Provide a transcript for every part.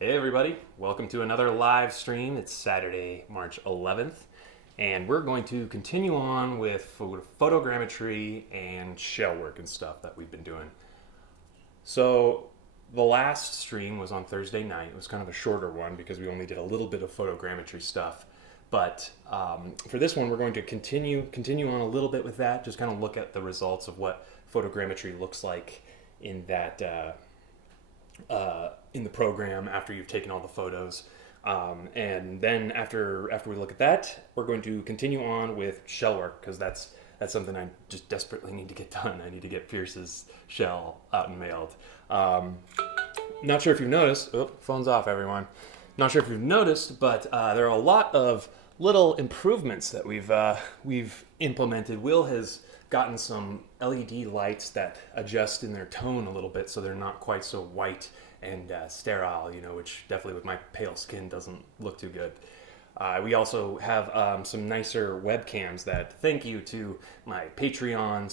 Hey everybody, welcome to another live stream. It's Saturday, March 11th, and we're going to continue on with photogrammetry and shell work and stuff that we've been doing. So the last stream was on Thursday night. It was kind of a shorter one because we only did a little bit of photogrammetry stuff. But for this one, we're going to continue on a little bit with that. Just kind of look at the results of what photogrammetry looks like in that in the program after you've taken all the photos. And then after we look at that, we're going to continue on with shell work because that's something I just desperately need to get done. I need to get Pierce's shell out and mailed. Not sure if you've noticed. Oh, phone's off, everyone. Not sure if you've noticed, but there are a lot of little improvements that we've implemented. Will has gotten some LED lights that adjust in their tone a little bit so they're not quite so white and sterile, which definitely with my pale skin doesn't look too good. We also have some nicer webcams that thank you to my Patreon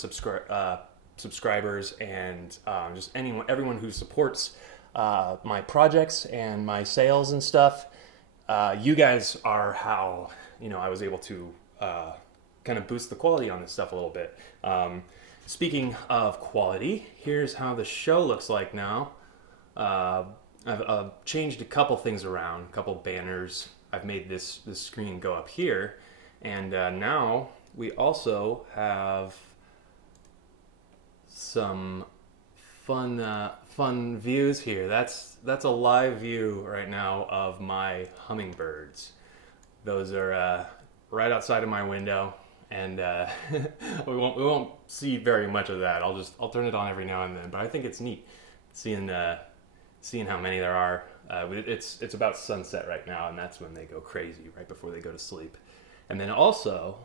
subscribers and just everyone who supports my projects and my sales and stuff. You guys are how I was able to kind of boost the quality on this stuff a little bit. Speaking of quality, here's how the show looks like now. I've changed a couple things around, a couple banners. I've made this screen go up here, and now we also have some fun views here. That's a live view right now of my hummingbirds. Those are right outside of my window, and we won't see very much of that. I'll turn it on every now and then, but I think it's neat seeing how many there are. It's about sunset right now, and that's when they go crazy, right before they go to sleep. And then also,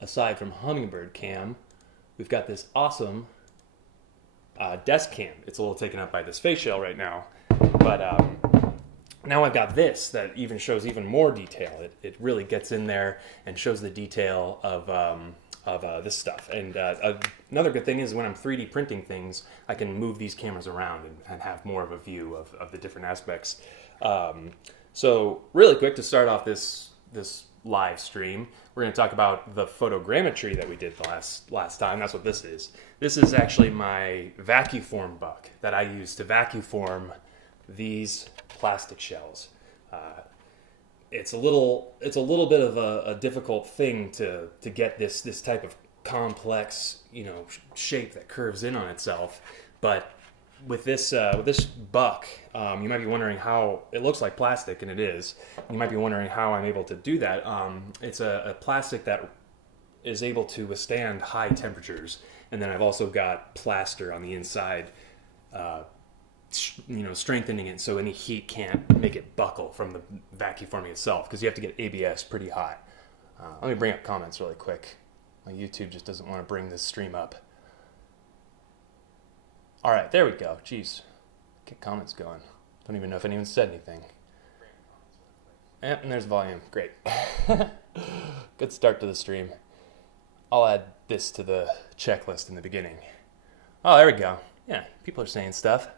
aside from hummingbird cam, we've got this awesome desk cam. It's a little taken up by this face shell right now, but now I've got this that even shows even more detail. It really gets in there and shows the detail of this stuff. And another good thing is when I'm 3D printing things, I can move these cameras around and have more of a view of the different aspects. So really quick to start off this live stream, we're going to talk about the photogrammetry that we did the last time. That's what this is. This is actually my vacuform buck that I use to vacuform these plastic shells. It's a little bit of a difficult thing to get this type of complex shape that curves in on itself. But with this buck, you might be wondering how it looks like plastic, and it is. You might be wondering how I'm able to do that. It's a plastic that is able to withstand high temperatures, and then I've also got plaster on the inside. Strengthening it so any heat can't make it buckle from the vacuforming itself, because you have to get ABS pretty hot. Let me bring up comments really quick. My YouTube just doesn't want to bring this stream up. All right, there we go. Jeez, get comments going. Don't even know if anyone said anything. Yep, and there's volume. Great. Good start to the stream. I'll add this to the checklist in the beginning. Oh, there we go. Yeah, people are saying stuff.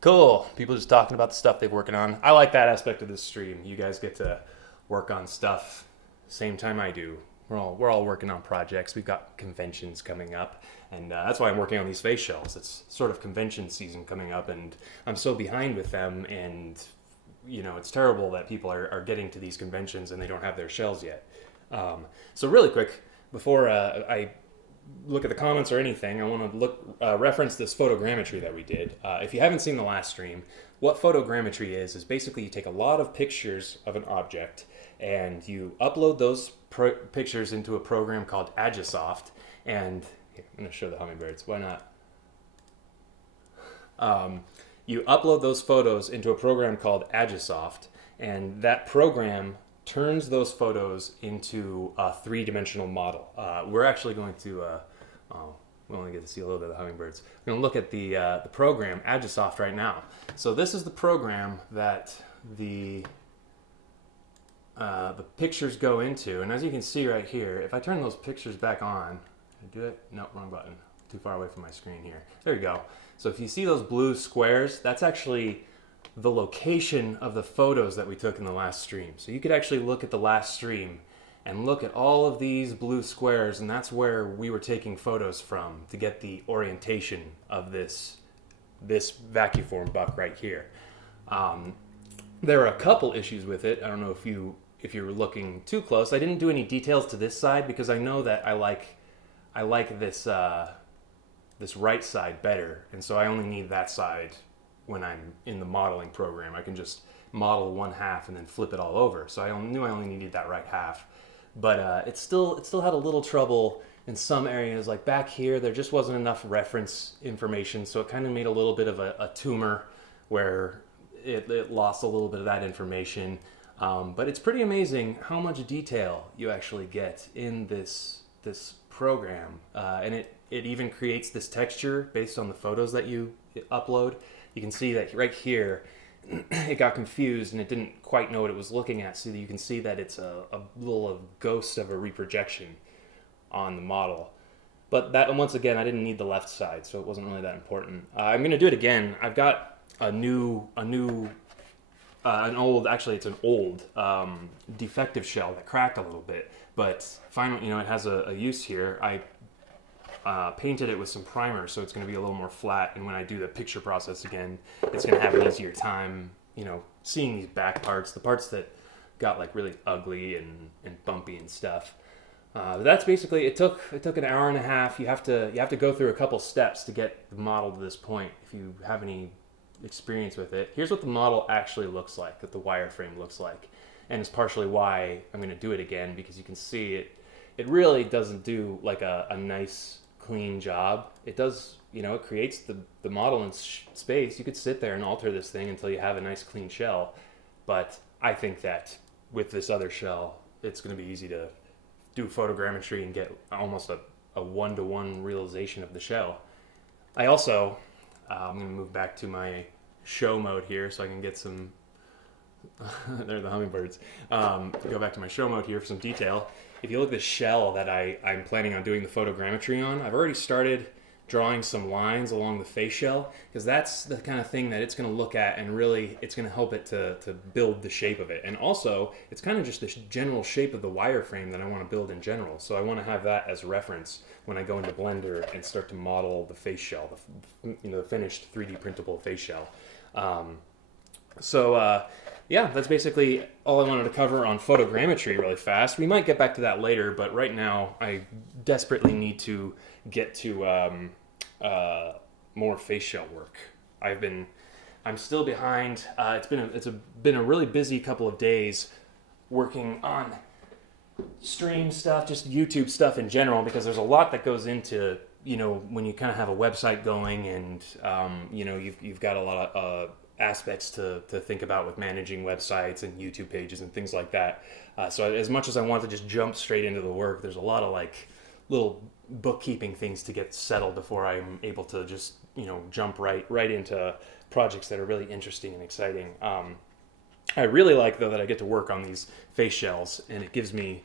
Cool. People just talking about the stuff they're working on. I like that aspect of this stream. You guys get to work on stuff same time I do. We're all working on projects. We've got conventions coming up, and that's why I'm working on these face shells. It's sort of convention season coming up, and I'm so behind with them, and it's terrible that people are getting to these conventions and they don't have their shells yet. So really quick, before I look at the comments or anything, I want to reference this photogrammetry that we did. If you haven't seen the last stream, what photogrammetry is basically you take a lot of pictures of an object and you upload those pictures into a program called Agisoft. And here, I'm going to show the hummingbirds. Why not? You upload those photos into a program called Agisoft, and that program turns those photos into a three-dimensional model. We're actually going to, we only get to see a little bit of the hummingbirds. We're going to look at the program, Agisoft, right now. So this is the program that the pictures go into. And as you can see right here, if I turn those pictures back on, did I do it? No, wrong button. Too far away from my screen here. There you go. So if you see those blue squares, that's actually the location of the photos that we took in the last stream. So you could actually look at the last stream and look at all of these blue squares, and that's where we were taking photos from to get the orientation of this vacuform buck right here. There are a couple issues with it. I don't know if you were looking too close. I didn't do any details to this side because I know that I like this right side better, and so I only need that side when I'm in the modeling program. I can just model one half and then flip it all over. So I knew I only needed that right half, but it still had a little trouble in some areas. Like back here, there just wasn't enough reference information, so it kind of made a little bit of a tumor where it lost a little bit of that information. But it's pretty amazing how much detail you actually get in this program, and it even creates this texture based on the photos that you upload. You can see that right here it got confused and it didn't quite know what it was looking at, so that you can see that it's a little ghost of a reprojection on the model. But that, once again, I didn't need the left side, so it wasn't really that important. I'm going to do it again. I've got an old defective shell that cracked a little bit, but finally, it has a use here. I painted it with some primer, so it's going to be a little more flat, and when I do the picture process again, it's going to have an easier time, seeing these back parts, the parts that got like really ugly and bumpy and stuff. That's basically it. Took an hour and a half. You have to go through a couple steps to get the model to this point. If you have any experience with it, here's what the model actually looks like, that the wireframe looks like, and it's partially why I'm going to do it again, because you can see it really doesn't do like a nice clean job. It does, it creates the model in space. You could sit there and alter this thing until you have a nice clean shell, but I think that with this other shell, it's going to be easy to do photogrammetry and get almost a one-to-one realization of the shell. I also, I'm going to move back to my show mode here so I can get some, they're the hummingbirds. Go back to my show mode here for some detail. If you look at the shell that I'm planning on doing the photogrammetry on, I've already started drawing some lines along the face shell, because that's the kind of thing that it's going to look at, and really it's going to help it to build the shape of it. And also, it's kind of just the general shape of the wireframe that I want to build in general. So I want to have that as reference when I go into Blender and start to model the face shell, the finished 3D printable face shell. Yeah, that's basically all I wanted to cover on photogrammetry really fast. We might get back to that later, but right now I desperately need to get to more face shell work. I'm still behind. It's been a really busy couple of days working on stream stuff, just YouTube stuff in general, because there's a lot that goes into, when you kind of have a website going, and you've got a lot of aspects to think about with managing websites and YouTube pages and things like that. So as much as I want to just jump straight into the work, there's a lot of like little bookkeeping things to get settled before I'm able to just jump right into projects that are really interesting and exciting. I really like, though, that I get to work on these face shells, and it gives me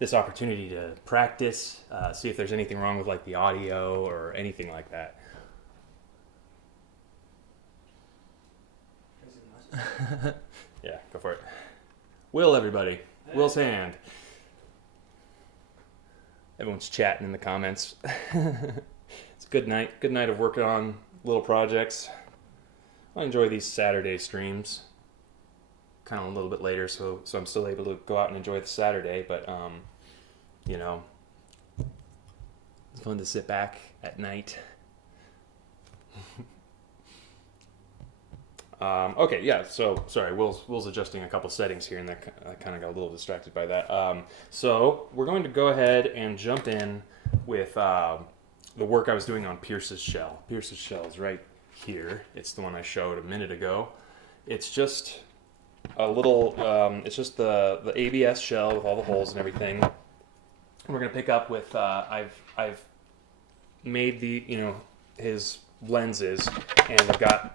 this opportunity to practice, see if there's anything wrong with like the audio or anything like that. Yeah, go for it. Will, everybody. Hey. Will's hand. Everyone's chatting in the comments. It's a good night. Good night of working on little projects. I enjoy these Saturday streams. Kind of a little bit later, so I'm still able to go out and enjoy the Saturday, but it's fun to sit back at night. Okay, yeah, so, sorry, Will's adjusting a couple settings here, and I kind of got a little distracted by that. So, we're going to go ahead and jump in with the work I was doing on Pierce's shell. Pierce's shell is right here. It's the one I showed a minute ago. It's just a little, it's just the ABS shell with all the holes and everything. And we're going to pick up with, I've made his lenses, and I've got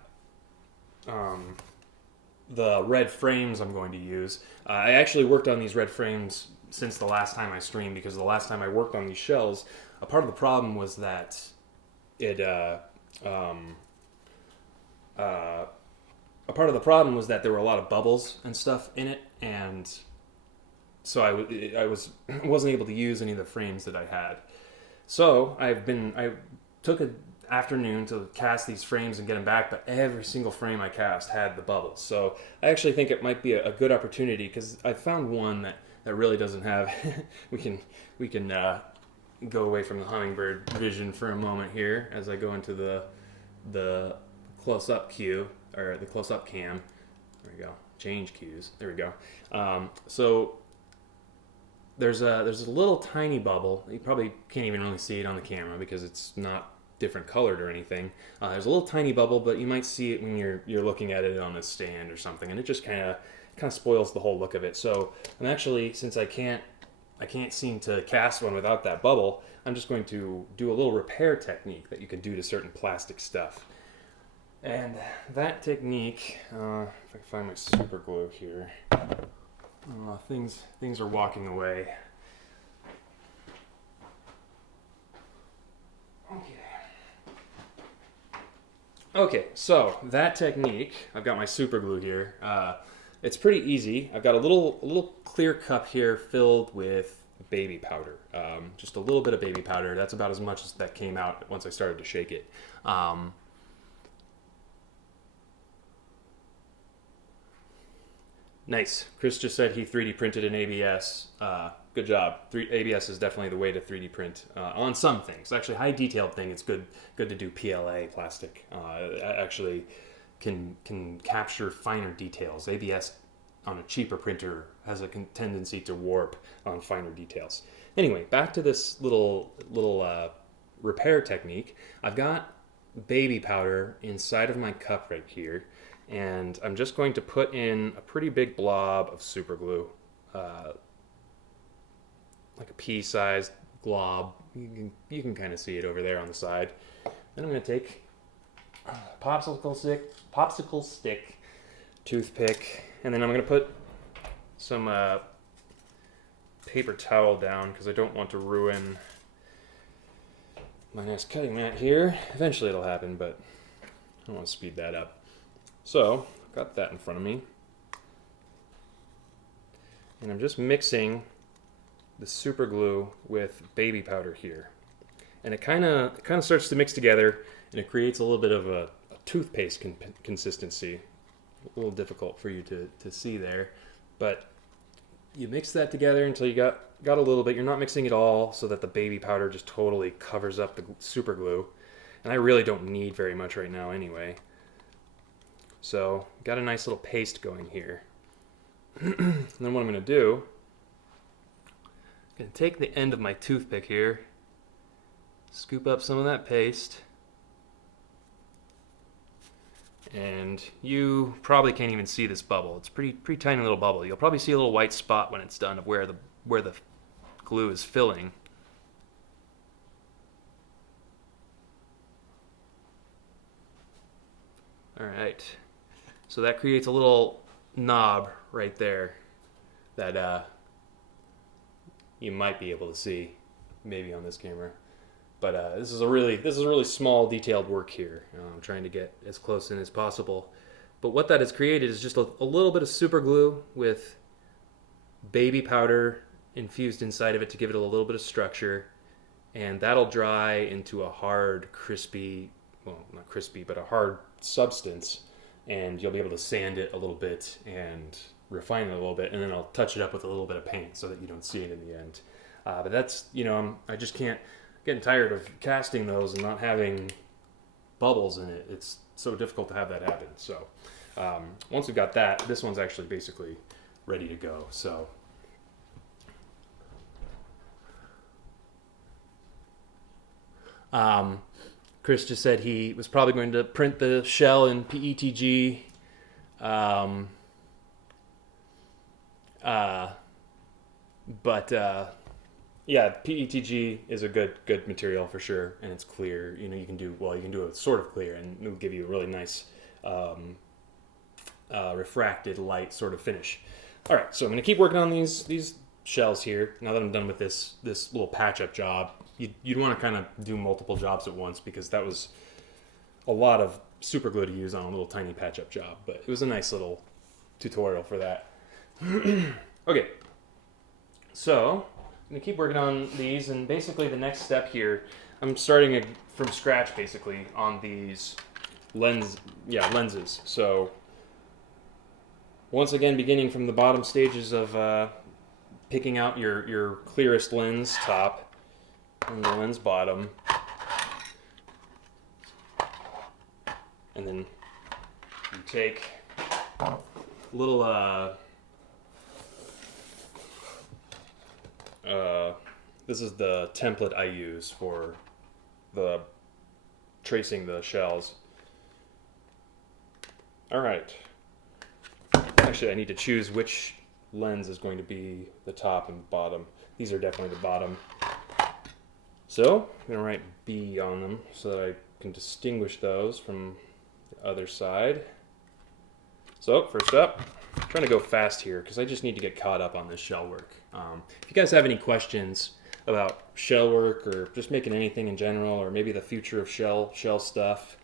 the red frames I'm going to use. I actually worked on these red frames since the last time I streamed, because the last time I worked on these shells, a part of the problem was that it a part of the problem was that there were a lot of bubbles and stuff in it, and so wasn't able to use any of the frames that I had. So I took an afternoon to cast these frames and get them back, but every single frame I cast had the bubbles. So I actually think it might be a good opportunity, because I found one that really doesn't have. we can go away from the hummingbird vision for a moment here as I go into the close-up cue, or the close-up cam. There we go. Change cues. There we go. So there's a little tiny bubble. You probably can't even really see it on the camera because it's not different colored or anything. There's a little tiny bubble, but you might see it when you're looking at it on a stand or something, and it just kind of spoils the whole look of it. So I'm actually, since I can't seem to cast one without that bubble, I'm just going to do a little repair technique that you can do to certain plastic stuff. And that technique, if I can find my super glue here, things are walking away. Okay, so that technique, I've got my super glue here. It's pretty easy. I've got a little clear cup here filled with baby powder. Just a little bit of baby powder. That's about as much as that came out once I started to shake it. Nice. Chris just said he 3D printed an ABS. Good job. ABS is definitely the way to 3D print on some things. Actually, high detailed thing, it's good to do PLA plastic. Actually can capture finer details. ABS on a cheaper printer has a tendency to warp on finer details. Anyway, back to this little repair technique. I've got baby powder inside of my cup right here, and I'm just going to put in a pretty big blob of super glue, like a pea-sized glob. You can kind of see it over there on the side. Then I'm going to take a popsicle stick, toothpick, and then I'm going to put some paper towel down because I don't want to ruin my nice cutting mat here. Eventually it'll happen, but I don't want to speed that up. So I've got that in front of me, and I'm just mixing the super glue with baby powder here, and it kind of starts to mix together, and it creates a little bit of a toothpaste consistency. A little difficult for you to see there, but you mix that together until you got a little bit. You're not mixing it all so that the baby powder just totally covers up the super glue, and I really don't need very much right now anyway. So got a nice little paste going here. And then what I'm going to do, I'm going to take the end of my toothpick here, scoop up some of that paste, and you probably can't even see this bubble. It's pretty tiny little bubble. You'll probably see a little white spot when it's done of where the glue is filling. All right. So that creates a little knob right there that you might be able to see, maybe on this camera. But this is a really small, detailed work here. I'm trying to get as close in as possible. But what that has created is just a little bit of super glue with baby powder infused inside of it to give it a little bit of structure, and that'll dry into a hard, crispy, well, not crispy, but a hard substance. And you'll be able to sand it a little bit and refine it a little bit, and then I'll touch it up with a little bit of paint so that you don't see it in the end. But that's, I just can't, getting tired of casting those and not having bubbles in it. It's so difficult to have that happen. So once we've got that, this one's actually basically ready to go. So Chris just said he was probably going to print the shell in PETG. Yeah, PETG is a good material for sure, and it's clear. You can do it sort of clear, and it'll give you a really nice refracted light sort of finish. All right, so I'm going to keep working on these shells here. Now that I'm done with this little patch-up job, you'd want to kind of do multiple jobs at once, because that was a lot of super glue to use on a little tiny patch-up job, but it was a nice little tutorial for that. Okay, so I'm gonna keep working on these, and basically the next step here, I'm starting from scratch basically on these lenses. So once again, beginning from the bottom stages of picking out your clearest lens top and the lens bottom, and then you take a little this is the template I use for the tracing the shells. All right. Actually, I need to choose which lens is going to be the top and bottom. These are definitely the bottom. So I'm gonna write B on them so that I can distinguish those from the other side. So first up, I'm trying to go fast here because I just need to get caught up on this shell work. If you guys have any questions about shell work or just making anything in general, or maybe the future of shell stuff,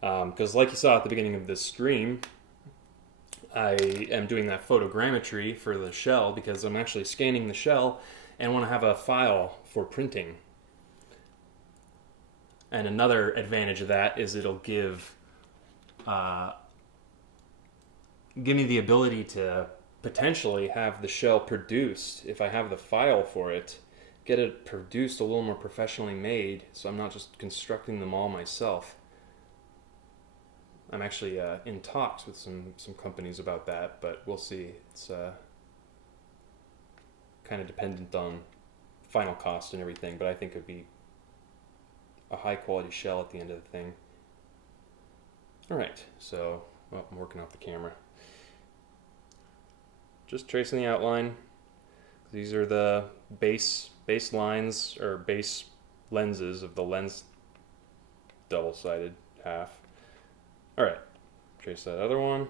because like you saw at the beginning of this stream, I am doing that photogrammetry for the shell because I'm actually scanning the shell and want to have a file for printing. And another advantage of that is it'll give me the ability to potentially have the shell produced, if I have the file for it, get it produced a little more professionally made, so I'm not just constructing them all myself. I'm actually in talks with some companies about that, but we'll see. It's kind of dependent on final cost and everything, but I think it'd be a high quality shell at the end of the thing. All right, so I'm working off the camera. Just tracing the outline. These are the base lines or base lenses of the lens double-sided half. All right, trace that other one.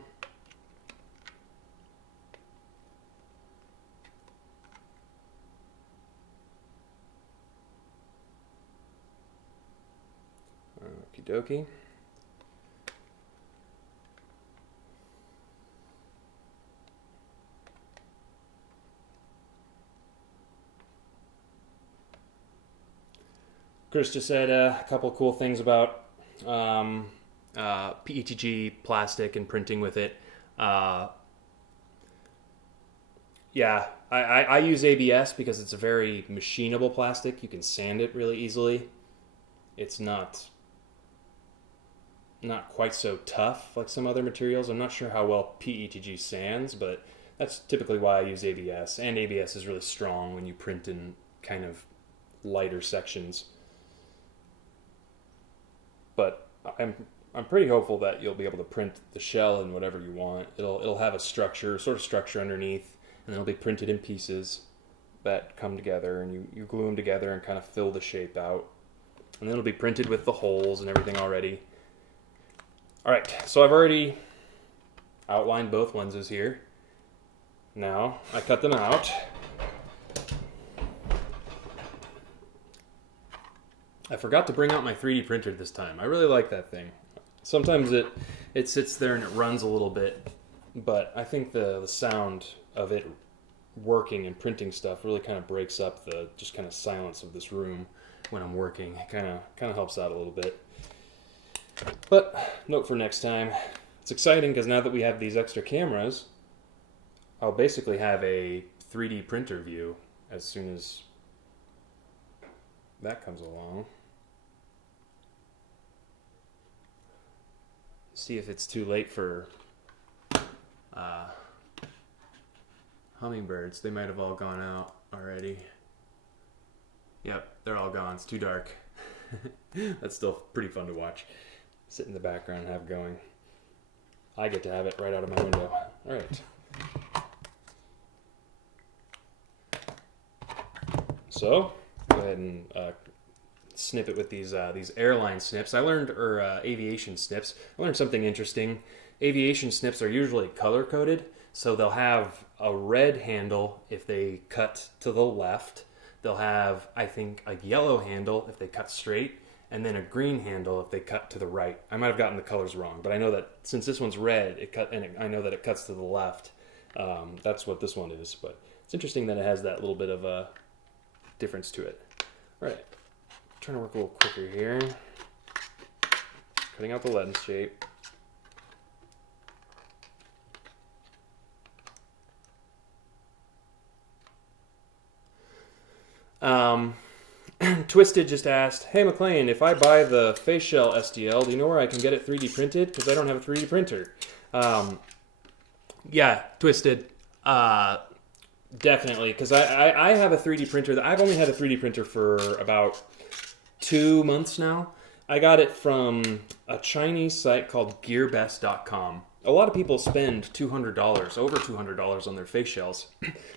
Okie dokie. Chris just said a couple cool things about PETG plastic and printing with it. Yeah, I use ABS because it's a very machinable plastic. You can sand it really easily. It's not quite so tough like some other materials. I'm not sure how well PETG sands, but that's typically why I use ABS. And ABS is really strong when you print in kind of lighter sections. But I'm pretty hopeful that you'll be able to print the shell in whatever you want. It'll have a sort of structure underneath, and it'll be printed in pieces that come together, and you glue them together and kind of fill the shape out. And then it'll be printed with the holes and everything already. All right, so I've already outlined both lenses here. Now I cut them out. I forgot to bring out my 3D printer this time. I really like that thing. Sometimes it sits there and it runs a little bit, but I think the sound of it working and printing stuff really kind of breaks up the just kind of silence of this room when I'm working. It kind of helps out a little bit. But note for next time. It's exciting because now that we have these extra cameras, I'll basically have a 3D printer view as soon as that comes along. See if it's too late for hummingbirds. They might have all gone out already. Yep, they're all gone. It's too dark. That's still pretty fun to watch. Sit in the background and have it going. I get to have it right out of my window. All right. So go ahead and snip it with these airline snips. Aviation snips. I learned something interesting. Aviation snips are usually color coded, so they'll have a red handle if they cut to the left. They'll have, I think, a yellow handle if they cut straight, and then a green handle if they cut to the right. I might have gotten the colors wrong, but I know that since this one's red, I know that it cuts to the left. That's what this one is, but it's interesting that it has that little bit of a difference to it. All right, trying to work a little quicker here. Cutting out the lens shape. Twisted just asked, "Hey McLean, if I buy the face shell STL, do you know where I can get it 3D printed? Because I don't have a 3D printer." Yeah, Twisted. Definitely, because I have a 3D printer. I've only had a 3D printer for about 2 months now. I got it from a Chinese site called gearbest.com. A lot of people spend $200, over $200 on their face shells.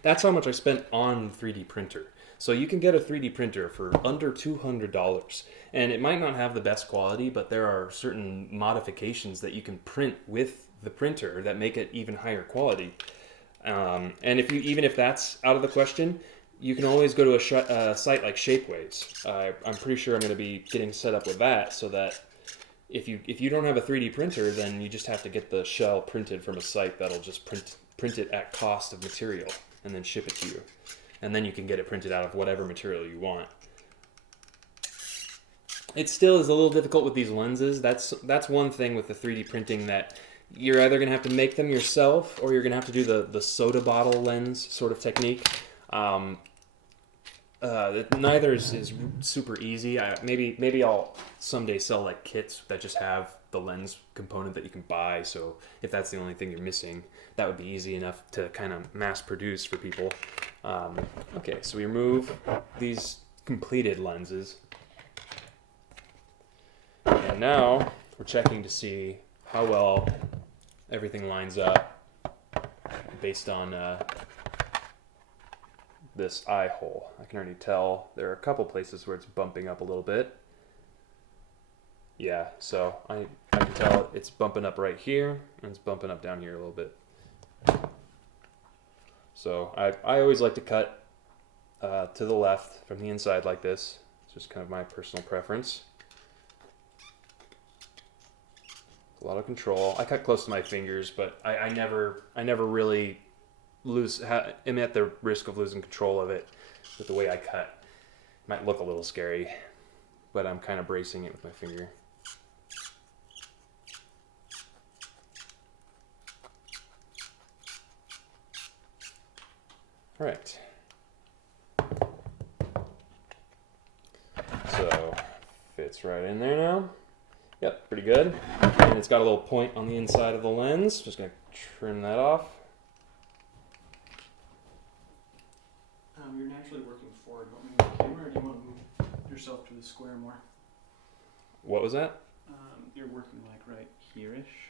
That's how much I spent on the 3D printer. So you can get a 3D printer for under $200. And it might not have the best quality, but there are certain modifications that you can print with the printer that make it even higher quality. And even if that's out of the question, you can always go to a site like Shapeways. I'm pretty sure I'm going to be getting set up with that, so that if you don't have a 3D printer, then you just have to get the shell printed from a site that'll just print it at cost of material and then ship it to you. And then you can get it printed out of whatever material you want. It still is a little difficult with these lenses. That's one thing with the 3D printing, that you're either going to have to make them yourself, or you're going to have to do the soda bottle lens sort of technique. Neither is super easy. Maybe I'll someday sell like kits that just have the lens component that you can buy. So if that's the only thing you're missing, that would be easy enough to kind of mass produce for people. Okay, so we remove these completed lenses, and now we're checking to see how well everything lines up based on this eye hole. I can already tell there are a couple places where it's bumping up a little bit. Yeah, so I can tell it's bumping up right here, and it's bumping up down here a little bit. So I always like to cut to the left from the inside like this. It's just kind of my personal preference. A lot of control. I cut close to my fingers, but I never really am at the risk of losing control of it with the way I cut. It might look a little scary, but I'm kind of bracing it with my finger. All right. So fits right in there now. Yep, pretty good. And it's got a little point on the inside of the lens. Just gonna trim that off. You're naturally working forward. Do you want me to move the camera, or do you want to move yourself to the square more? What was that? You're working like right here-ish,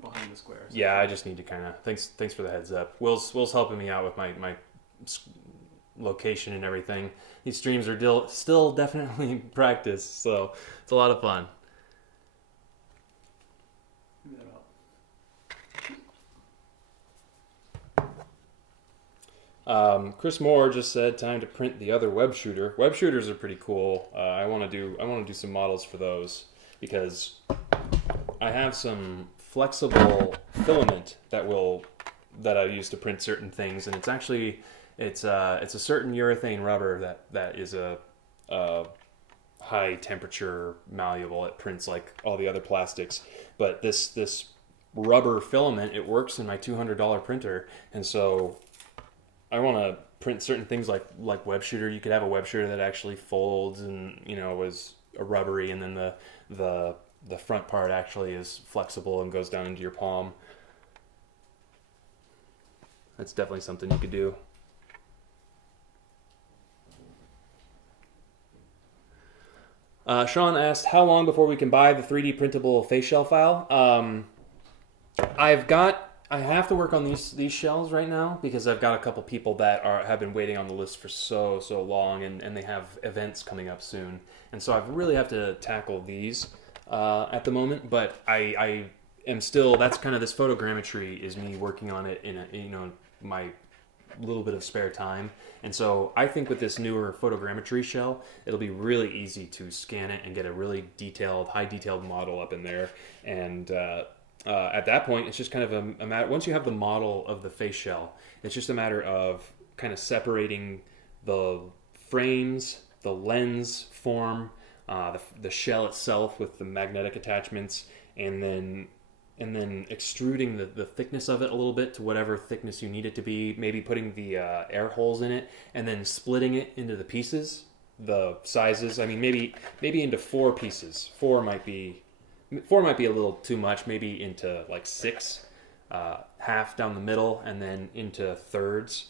behind the square. Yeah, I just need to kind of, thanks for the heads up. Will's helping me out with my location and everything. These streams are still definitely practice, so it's a lot of fun. Move that up. Chris Moore just said time to print the other web shooter. Web shooters are pretty cool. I want to do some models for those, because I have some flexible filament that I use to print certain things, and it's a certain urethane rubber that is a high temperature malleable. It prints like all the other plastics, but this rubber filament, it works in my $200 printer, and so I want to print certain things like web shooter. You could have a web shooter that actually folds and is a rubbery, and then the front part actually is flexible and goes down into your palm. That's definitely something you could do. Sean asked, how long before we can buy the 3D printable face shell file? I have to work on these shells right now, because I've got a couple people that have been waiting on the list for so long, and they have events coming up soon, and so I really have to tackle these at the moment. But I am still, that's kind of, this photogrammetry is me working on it in my little bit of spare time. And so I think with this newer photogrammetry shell, it'll be really easy to scan it and get a really detailed, high detailed model up in there. And at that point, it's just kind of a matter, once you have the model of the face shell, it's just a matter of kind of separating the frames, the lens form, the shell itself with the magnetic attachments, and then extruding the thickness of it a little bit to whatever thickness you need it to be, maybe putting the air holes in it, and then splitting it into the pieces, the sizes. I mean, maybe into 4 pieces. Four might be a little too much, maybe into like 6, half down the middle, and then into thirds.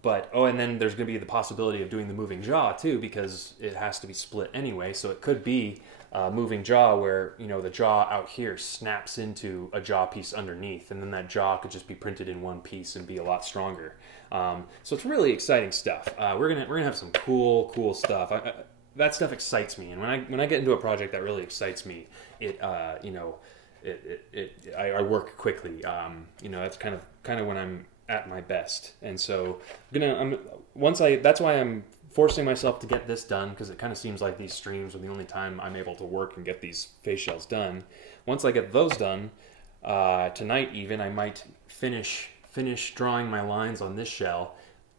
But, and then there's going to be the possibility of doing the moving jaw too, because it has to be split anyway. So it could be moving jaw where, the jaw out here snaps into a jaw piece underneath, and then that jaw could just be printed in one piece and be a lot stronger. So it's really exciting stuff. We're gonna have some cool stuff. That stuff excites me, and when I get into a project that really excites me, I work quickly. That's kind of when I'm at my best. And so that's why I'm forcing myself to get this done, because it kind of seems like these streams are the only time I'm able to work and get these face shells done. Once I get those done, tonight even, I might finish drawing my lines on this shell,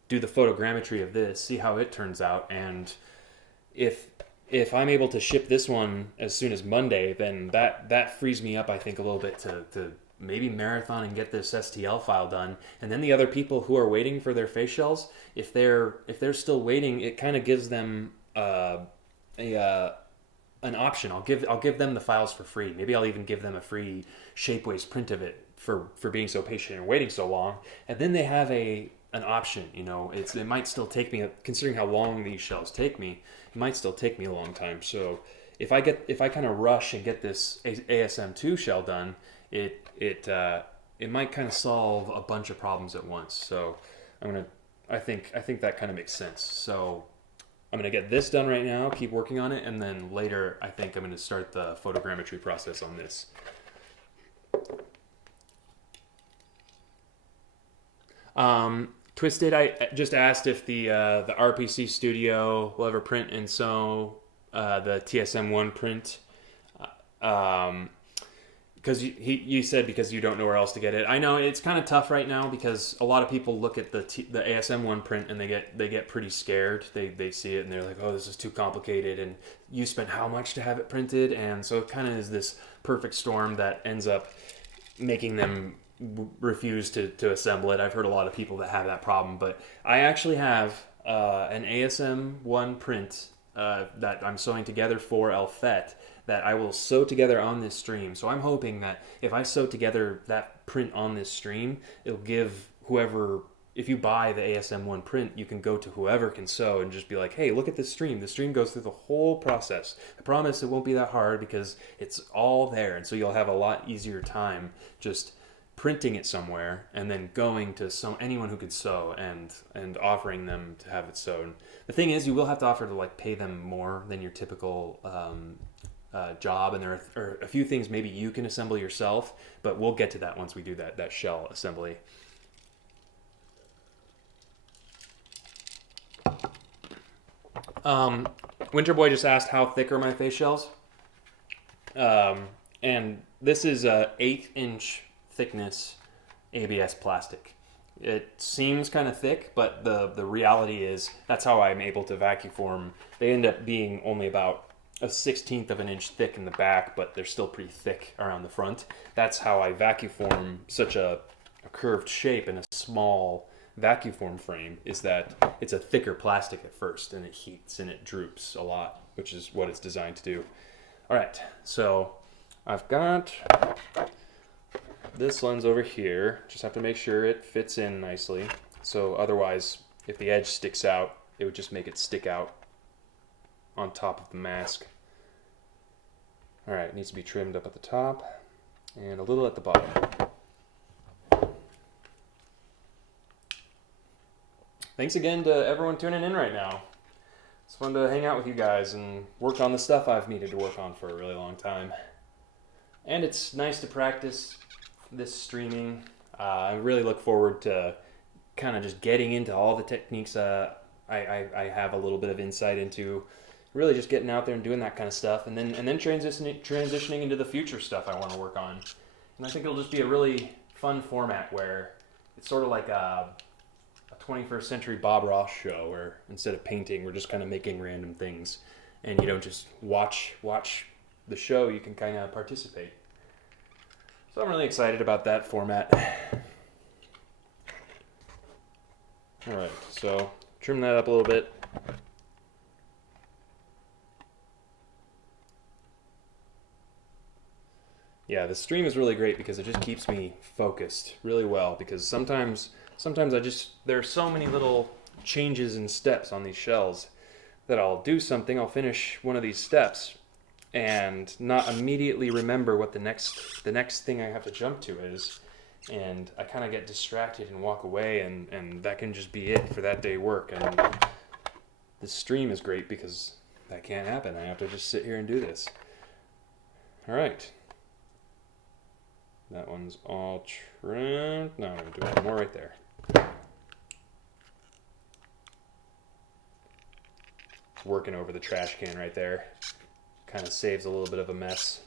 do the photogrammetry of this, see how it turns out, and if I'm able to ship this one as soon as Monday, then that frees me up, I think, a little bit to maybe marathon and get this STL file done. And then the other people who are waiting for their face shells, if they're still waiting, it kind of gives them an option. I'll give them the files for free. Maybe I'll even give them a free Shapeways print of it for being so patient and waiting so long. And then they have an option. It might still take me, considering how long these shells take me, it might still take me a long time. So if I kind of rush and get this ASM2 shell done, it might kind of solve a bunch of problems at once. So I think that kind of makes sense. So I'm gonna get this done right now, keep working on it, and then later I think I'm gonna start the photogrammetry process on this. Twisted, I just asked if the RPC Studio will ever print and sew the TSM1 print. Because you said because you don't know where else to get it. I know it's kind of tough right now because a lot of people look at the ASM1 print and they get pretty scared. They see it and they're like, oh, this is too complicated, and you spent how much to have it printed, and so it kind of is this perfect storm that ends up making them refuse to assemble it. I've heard a lot of people that have that problem, but I actually have an ASM1 print that I'm sewing together for Elfet that I will sew together on this stream. So I'm hoping that if I sew together that print on this stream, it'll give whoever, if you buy the ASM1 print, you can go to whoever can sew and just be like, hey, look at this stream. The stream goes through the whole process. I promise it won't be that hard because it's all there. And so you'll have a lot easier time just printing it somewhere and then going to anyone who could sew and offering them to have it sewn. The thing is, you will have to offer to pay them more than your typical job, and there are a few things maybe you can assemble yourself, but we'll get to that once we do that shell assembly. Winter Boy just asked how thick are my face shells, and this is a 1/8" thickness ABS plastic. It seems kind of thick, but the reality is that's how I'm able to vacuum form. They end up being only about a 1/16 of an inch thick in the back, but they're still pretty thick around the front. That's how I vacuum form such a curved shape in a small vacuum form frame, is that it's a thicker plastic at first, and it heats and it droops a lot, which is what it's designed to do. All right, so I've got this lens over here. Just have to make sure it fits in nicely. So otherwise, if the edge sticks out, it would just make it stick out on top of the mask. All right, it needs to be trimmed up at the top and a little at the bottom. Thanks again to everyone tuning in right now. It's fun to hang out with you guys and work on the stuff I've needed to work on for a really long time. And it's nice to practice this streaming. I really look forward to kind of just getting into all the techniques I have a little bit of insight into, really just getting out there and doing that kind of stuff, and then transitioning into the future stuff I want to work on. And I think it'll just be a really fun format where it's sort of like a 21st century Bob Ross show, where instead of painting, we're just kind of making random things, and you don't just watch the show, you can kind of participate. So I'm really excited about that format. All right, so trim that up a little bit. Yeah, the stream is really great because it just keeps me focused really well, because sometimes there are so many little changes and steps on these shells that I'll do something, I'll finish one of these steps and not immediately remember what the next thing I have to jump to is, and I kind of get distracted and walk away, and that can just be it for that day work. And this stream is great because that can't happen. I have to just sit here and do this. All right. That one's all trimmed. No, I'm going to do one more right there. It's working over the trash can right there. Kind of saves a little bit of a mess.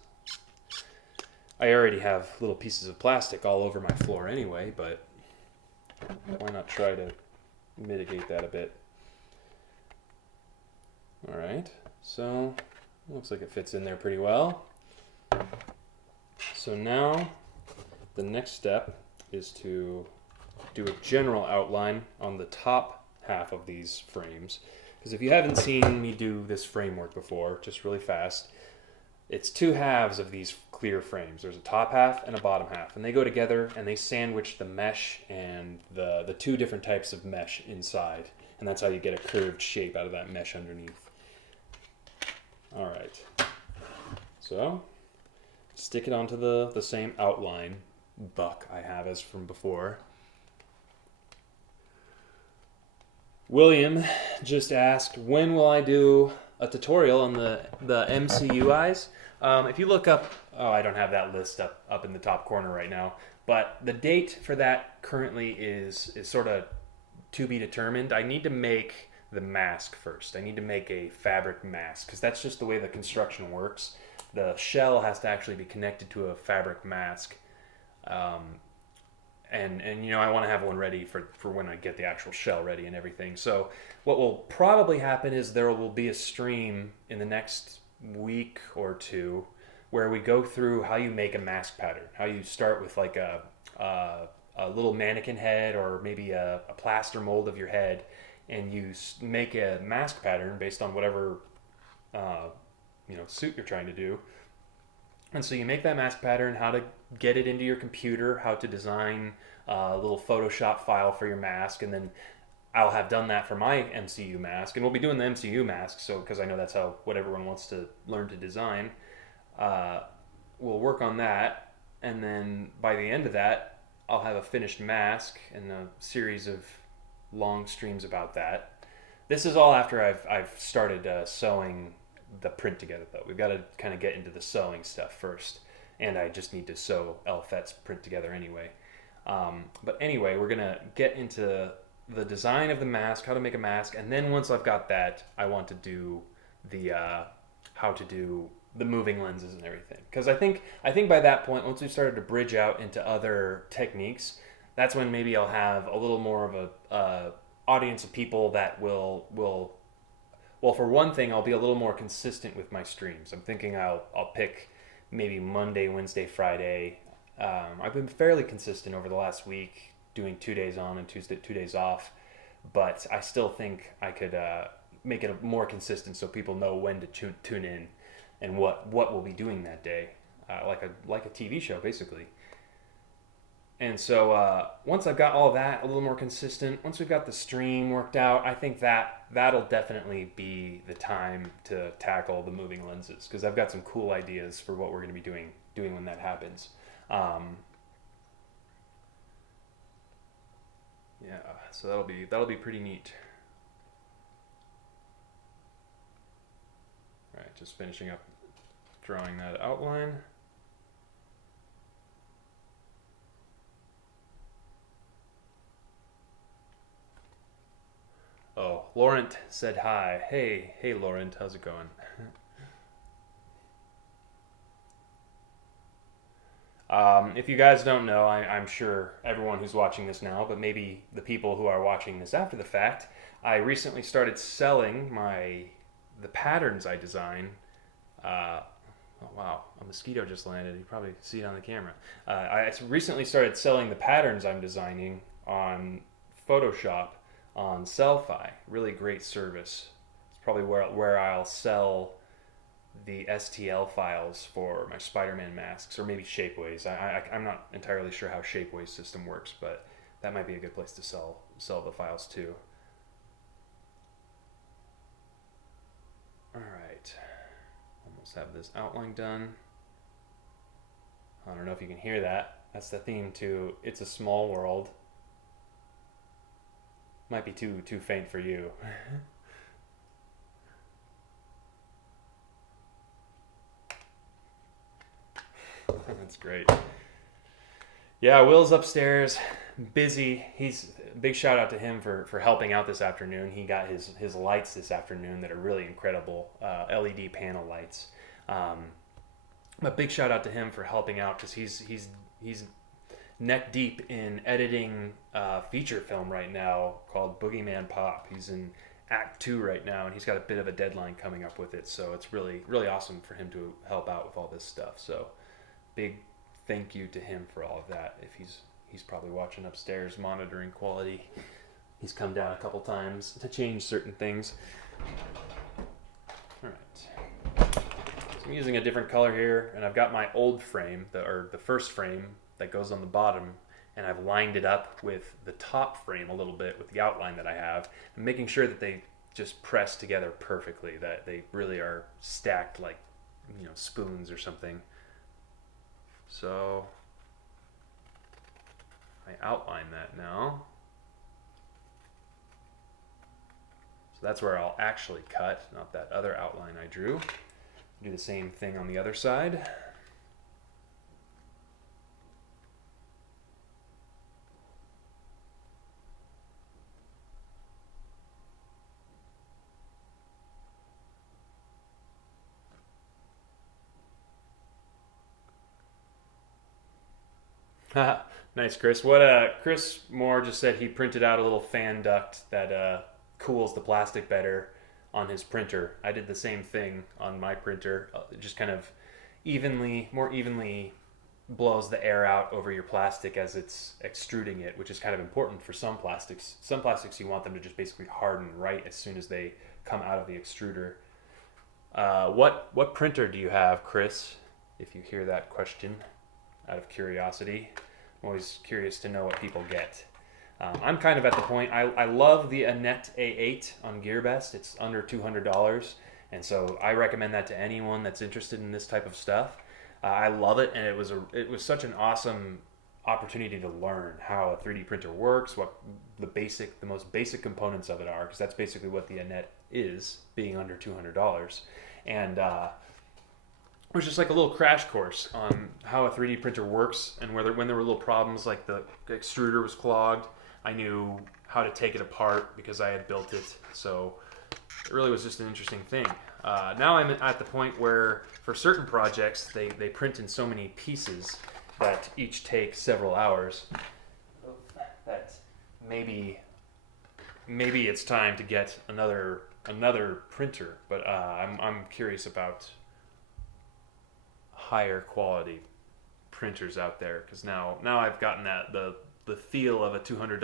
I already have little pieces of plastic all over my floor anyway, but why not try to mitigate that a bit? All right, so looks like it fits in there pretty well. So now the next step is to do a general outline on the top half of these frames. Because if you haven't seen me do this framework before, just really fast, it's two halves of these clear frames. There's a top half and a bottom half, and they go together and they sandwich the mesh and the two different types of mesh inside, and that's how you get a curved shape out of that mesh underneath. All right, so stick it onto the same outline buck I have as from before. William just asked, when will I do a tutorial on the MCU eyes? If you look up, I don't have that list up in the top corner right now, but the date for that currently is sort of to be determined. I need to make the mask first. I need to make a fabric mask, because that's just the way the construction works. The shell has to actually be connected to a fabric mask. And you know, I want to have one ready for when I get the actual shell ready and everything. So what will probably happen is there will be a stream in the next week or two where we go through how you make a mask pattern. How you start with like a little mannequin head, or maybe a plaster mold of your head, and you make a mask pattern based on whatever suit you're trying to do. And so you make that mask pattern, how to get it into your computer, how to design a little Photoshop file for your mask, and then I'll have done that for my MCU mask, and we'll be doing the MCU mask, so because I know that's what everyone wants to learn to design. We'll work on that, and then by the end of that, I'll have a finished mask and a series of long streams about that. This is all after I've started sewing the print together, though. We've got to kind of get into the sewing stuff first, and I just need to sew Elfette's print together anyway. But anyway, we're gonna get into the design of the mask, how to make a mask, and then once I've got that, I want to do the how to do the moving lenses and everything. Because I think by that point, once we've started to bridge out into other techniques, that's when maybe I'll have a little more of a audience of people that will. Well, for one thing, I'll be a little more consistent with my streams. I'm thinking I'll pick maybe Monday, Wednesday, Friday. I've been fairly consistent over the last week, doing 2 days on and 2 days off, but I still think I could make it more consistent so people know when to tune in and what we'll be doing that day, like a TV show, basically. And so once I've got all that a little more consistent, once we've got the stream worked out, I think that'll definitely be the time to tackle the moving lenses, because I've got some cool ideas for what we're going to be doing when that happens. Yeah, so that'll be pretty neat. All right, just finishing up drawing that outline. Laurent said hi. Hey, Laurent, how's it going? If you guys don't know, I'm sure everyone who's watching this now, but maybe the people who are watching this after the fact, I recently started selling the patterns I design. Uh, oh wow, a mosquito just landed. You probably see it on the camera. I recently started selling the patterns I'm designing on Photoshop on Sellfy. Really great service. It's probably where I'll sell the STL files for my Spider-Man masks, or maybe Shapeways. I'm not entirely sure how Shapeways system works, but that might be a good place to sell the files too. All right, almost have this outline done. I don't know if you can hear that. That's the theme to "It's a Small World." Might be too faint for you. That's great. Yeah, Will's upstairs, busy. He's big shout out to him for helping out this afternoon. He got his lights this afternoon that are really incredible, LED panel lights. Um, but big shout out to him for helping out because he's neck deep in editing a feature film right now called Boogeyman Pop. He's in Act 2 right now, and he's got a bit of a deadline coming up with it. So it's really awesome for him to help out with all this stuff. So big thank you to him for all of that. If he's probably watching upstairs, monitoring quality. He's come down a couple times to change certain things. All right. So I'm using a different color here, and I've got my old frame, the first frame that goes on the bottom, and I've lined it up with the top frame a little bit with the outline that I have, and making sure that they just press together perfectly, that they really are stacked like, spoons or something. So I outline that now. So that's where I'll actually cut, not that other outline I drew. Do the same thing on the other side. Nice, Chris. Chris Moore just said he printed out a little fan duct that cools the plastic better on his printer. I did the same thing on my printer. It just kind of more evenly blows the air out over your plastic as it's extruding it, which is kind of important for some plastics. Some plastics you want them to just basically harden right as soon as they come out of the extruder. What printer do you have, Chris? If you hear that question, out of curiosity, I'm always curious to know what people get. I'm kind of at the point. I love the Annette A8 on GearBest. It's under $200, and so I recommend that to anyone that's interested in this type of stuff. I love it, and it was such an awesome opportunity to learn how a 3D printer works, what the most basic components of it are, because that's basically what the Annette is, being under $200, and it was just like a little crash course on how a 3D printer works, and when there were little problems like the extruder was clogged, I knew how to take it apart because I had built it. So it really was just an interesting thing. Now I'm at the point where for certain projects they print in so many pieces that each take several hours that maybe it's time to get another printer. But I'm curious about higher quality printers out there, because now I've gotten the feel of a $200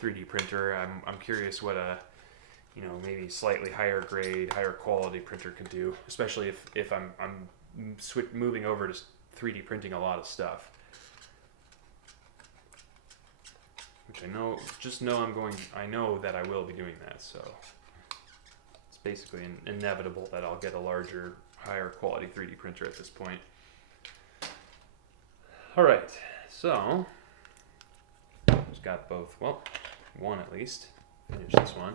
3D printer. I'm curious what a maybe slightly higher grade, higher quality printer can do, especially if I'm moving over to 3D printing a lot of stuff, which I know that I will be doing that. So it's basically inevitable that I'll get a larger, higher quality 3D printer at this point. All right, so just got both. Well, one at least. Finish this one.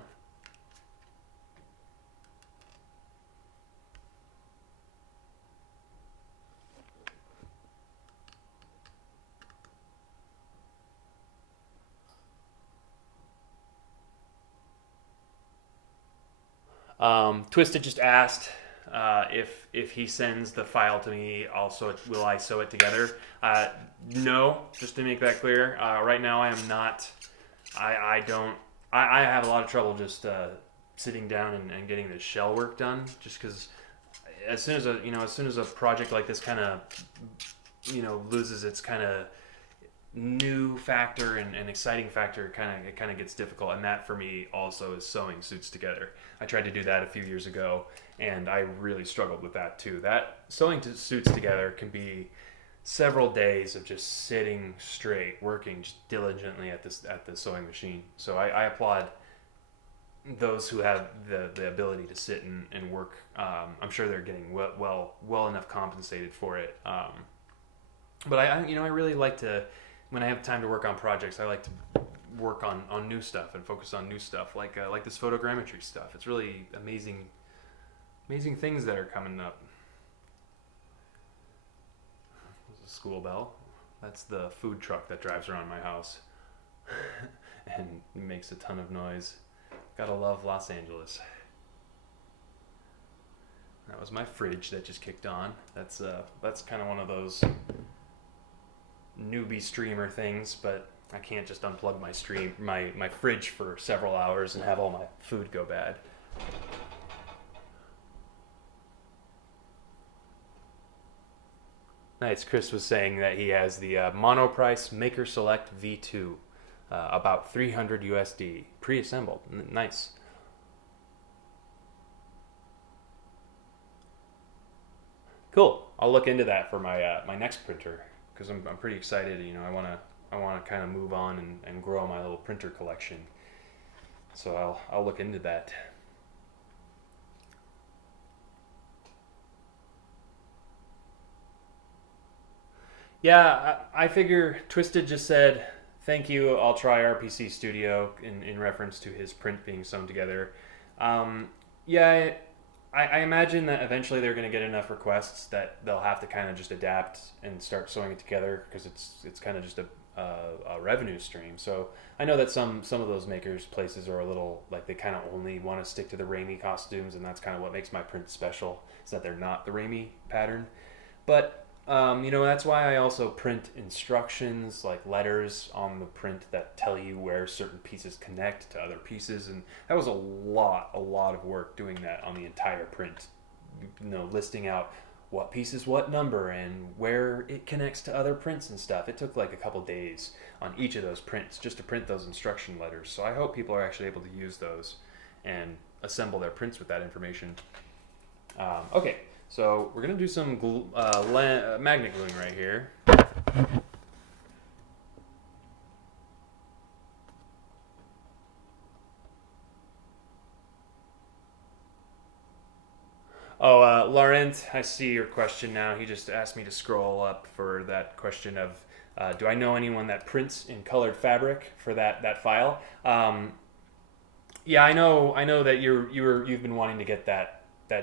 Twisted just asked if he sends the file to me, also will I sew it together? No, just to make that clear. Right now, I am not. I don't. I have a lot of trouble just sitting down and getting the shell work done, just because as soon as a project like this kind of loses its kind of new factor and exciting factor, it kind of gets difficult. And that for me also is sewing suits together. I tried to do that a few years ago, and I really struggled with that too. That sewing suits together can be several days of just sitting straight, working just diligently at the sewing machine. So I applaud those who have the ability to sit and work. I'm sure they're getting well enough compensated for it. But I really like to, when I have time to work on projects, I like to work on new stuff and focus on new stuff, like this photogrammetry stuff. It's really amazing things that are coming up. There's a school bell. That's the food truck that drives around my house and makes a ton of noise. Gotta love Los Angeles. That was my fridge that just kicked on. That's kind of one of those newbie streamer things, but I can't just unplug my fridge for several hours and have all my food go bad. Nice. Chris was saying that he has the Monoprice Maker Select V2, about 300 USD, pre-assembled. Nice. Cool. I'll look into that for my next printer, because I'm pretty excited. I want to kind of move on and grow my little printer collection. So I'll look into that. Yeah, I figure Twisted just said, thank you, I'll try RPC Studio in reference to his print being sewn together. Yeah, I imagine that eventually they're going to get enough requests that they'll have to kind of just adapt and start sewing it together, because it's kind of just a revenue stream. So I know that some of those places are a little like they kind of only want to stick to the Raimi costumes, and that's kind of what makes my print special, is that they're not the Raimi pattern. But that's why I also print instructions, like letters on the print that tell you where certain pieces connect to other pieces. And that was a lot of work doing that on the entire print. Listing out what piece is what number and where it connects to other prints and stuff. It took like a couple days on each of those prints just to print those instruction letters. So I hope people are actually able to use those and assemble their prints with that information. Okay. So we're going to do some magnet gluing right here. Oh, Laurent, I see your question now. He just asked me to scroll up for that question of, do I know anyone that prints in colored fabric for that file? Yeah, I know that you've been wanting to get that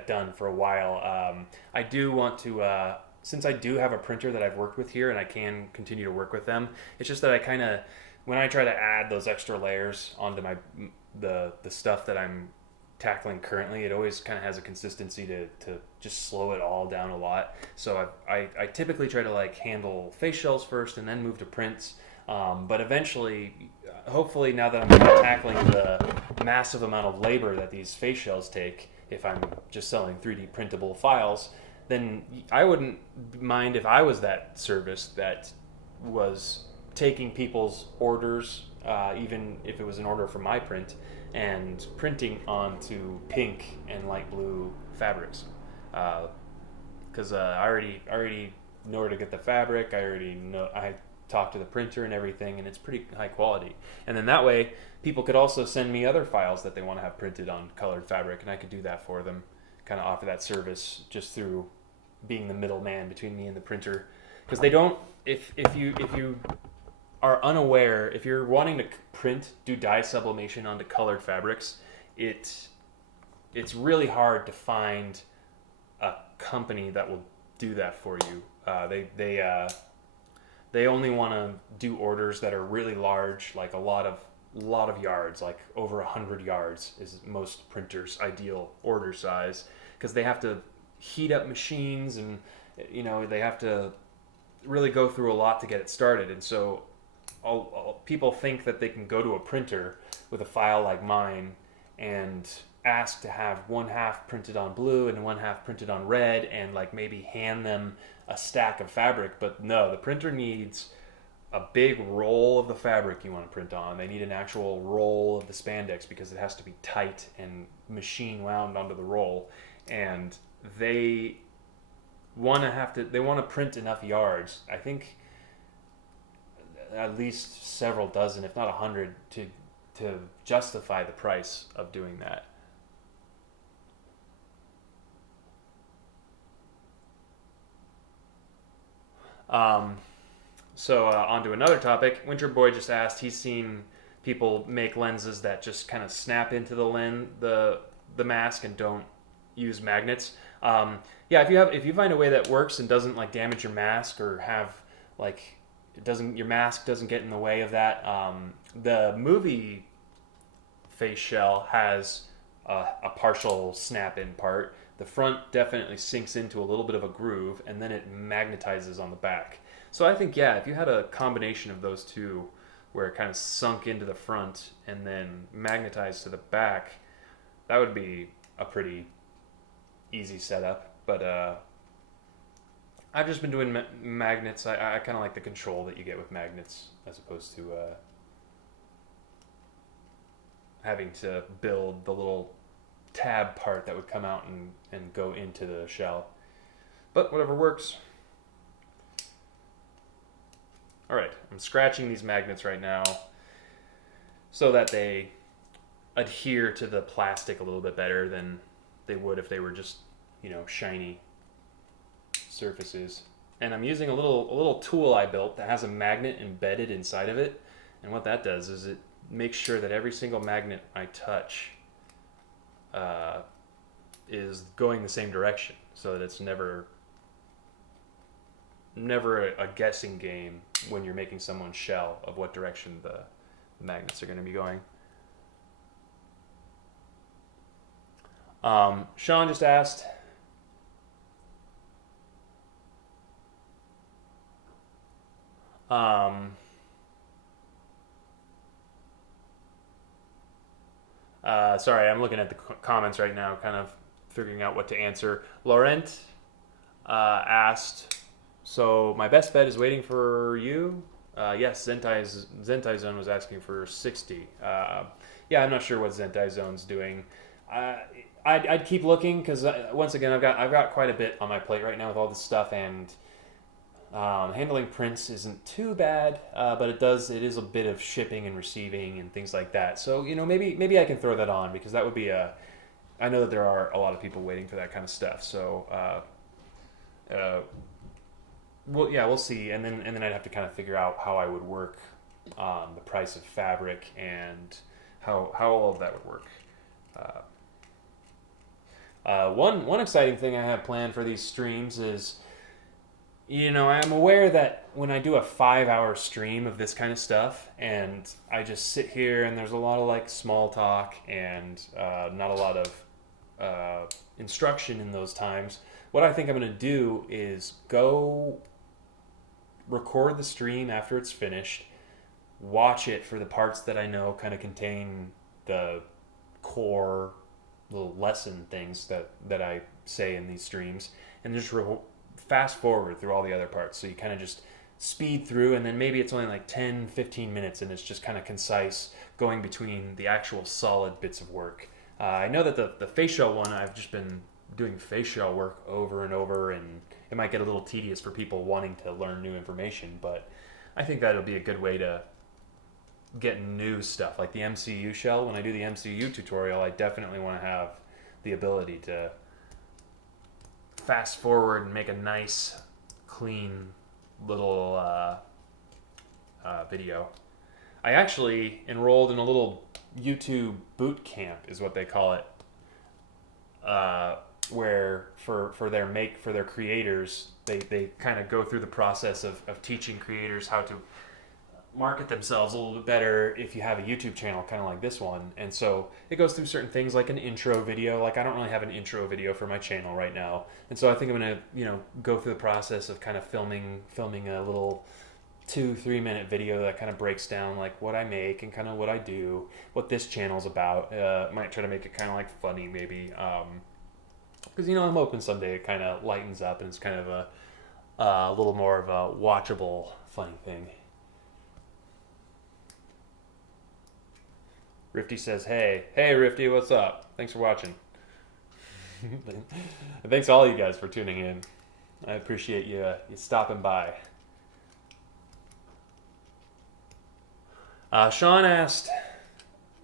done for a while. I do want to, since I do have a printer that I've worked with here and I can continue to work with them, it's just that I kind of, when I try to add those extra layers onto the stuff that I'm tackling currently, it always kind of has a consistency to just slow it all down a lot. So I typically try to handle face shells first and then move to prints. But eventually, hopefully, now that I'm tackling the massive amount of labor that these face shells take, if I'm just selling 3D printable files, then I wouldn't mind if I was that service that was taking people's orders, even if it was an order for my print, and printing onto pink and light blue fabrics. Because I already know where to get the fabric. I already know, I talk to the printer and everything, and it's pretty high quality. And then that way, people could also send me other files that they want to have printed on colored fabric, and I could do that for them, kind of offer that service just through being the middleman between me and the printer. Because they don't, if you are unaware, if you're wanting to do dye sublimation onto colored fabrics, it's really hard to find a company that will do that for you. They only want to do orders that are really large, like a lot of lot of yards, like over 100 yards is most printers' ideal order size, because they have to heat up machines, and they have to really go through a lot to get it started. And so all people think that they can go to a printer with a file like mine and ask to have one half printed on blue and one half printed on red, and like maybe hand them a stack of fabric. But no, the printer needs a big roll of the fabric you want to print on. They need an actual roll of the spandex, because it has to be tight and machine wound onto the roll. And they want to print enough yards, I think at least several dozen, if not 100, to justify the price of doing that. So on to another topic. Winter Boy just asked, he's seen people make lenses that just kind of snap into the mask and don't use magnets. Yeah, if you find a way that works and doesn't like damage your mask, or have like your mask doesn't get in the way of that. The movie face shell has a partial snap in part. The front definitely sinks into a little bit of a groove, and then it magnetizes on the back. So I think, yeah, if you had a combination of those two, where it kind of sunk into the front and then magnetized to the back, that would be a pretty easy setup. But I've just been doing magnets. I kind of like the control that you get with magnets, as opposed to having to build the little tab part that would come out and go into the shell. But whatever works. Alright, I'm scratching these magnets right now so that they adhere to the plastic a little bit better than they would if they were just, shiny surfaces. And I'm using a little tool I built that has a magnet embedded inside of it. And what that does is it makes sure that every single magnet I touch is going the same direction, so that it's never a guessing game when you're making someone's shell of what direction the magnets are going to be going. Sean just asked, sorry, I'm looking at the comments right now, kind of figuring out what to answer. Laurent asked, so my best bet is waiting for you. Yes, Zentai Zone was asking for 60. Yeah, I'm not sure what Zentai Zone's doing. I'd keep looking, because once again, I've got quite a bit on my plate right now with all this stuff, and handling prints isn't too bad, but it is a bit of shipping and receiving and things like that. So maybe I can throw that on, because that would be I know that there are a lot of people waiting for that kind of stuff. So we'll see, and then I'd have to kind of figure out how I would work the price of fabric and how all of that would work. One exciting thing I have planned for these streams is, I'm aware that when I do a 5-hour stream of this kind of stuff, and I just sit here and there's a lot of like small talk and not a lot of instruction in those times, what I think I'm going to do is go record the stream after it's finished, watch it for the parts that I know kind of contain the core little lesson things that I say in these streams, and just fast forward through all the other parts. So you kind of just speed through, and then maybe it's only like 10-15 minutes, and it's just kind of concise, going between the actual solid bits of work. I know that the facial one, I've just been doing facial work over and over, and it might get a little tedious for people wanting to learn new information, but I think that'll be a good way to get new stuff. Like the MCU shell, when I do the MCU tutorial, I definitely want to have the ability to fast forward and make a nice, clean little video. I actually enrolled in a little YouTube boot camp, is what they call it, where for their creators, they kind of go through the process of teaching creators how to market themselves a little bit better if you have a YouTube channel kind of like this one. And so it goes through certain things like an intro video. Like I don't really have an intro video for my channel right now. And so I think I'm going to, go through the process of kind of filming a little 2-3 minute video that kind of breaks down like what I make and kind of what I do, what this channel's about. Might try to make it kind of like funny maybe. Because, I'm hoping someday it kind of lightens up and it's kind of a little more of a watchable funny thing. Rifty says, hey Rifty, what's up? Thanks for watching. And thanks to all you guys for tuning in. I appreciate you stopping by. Sean asked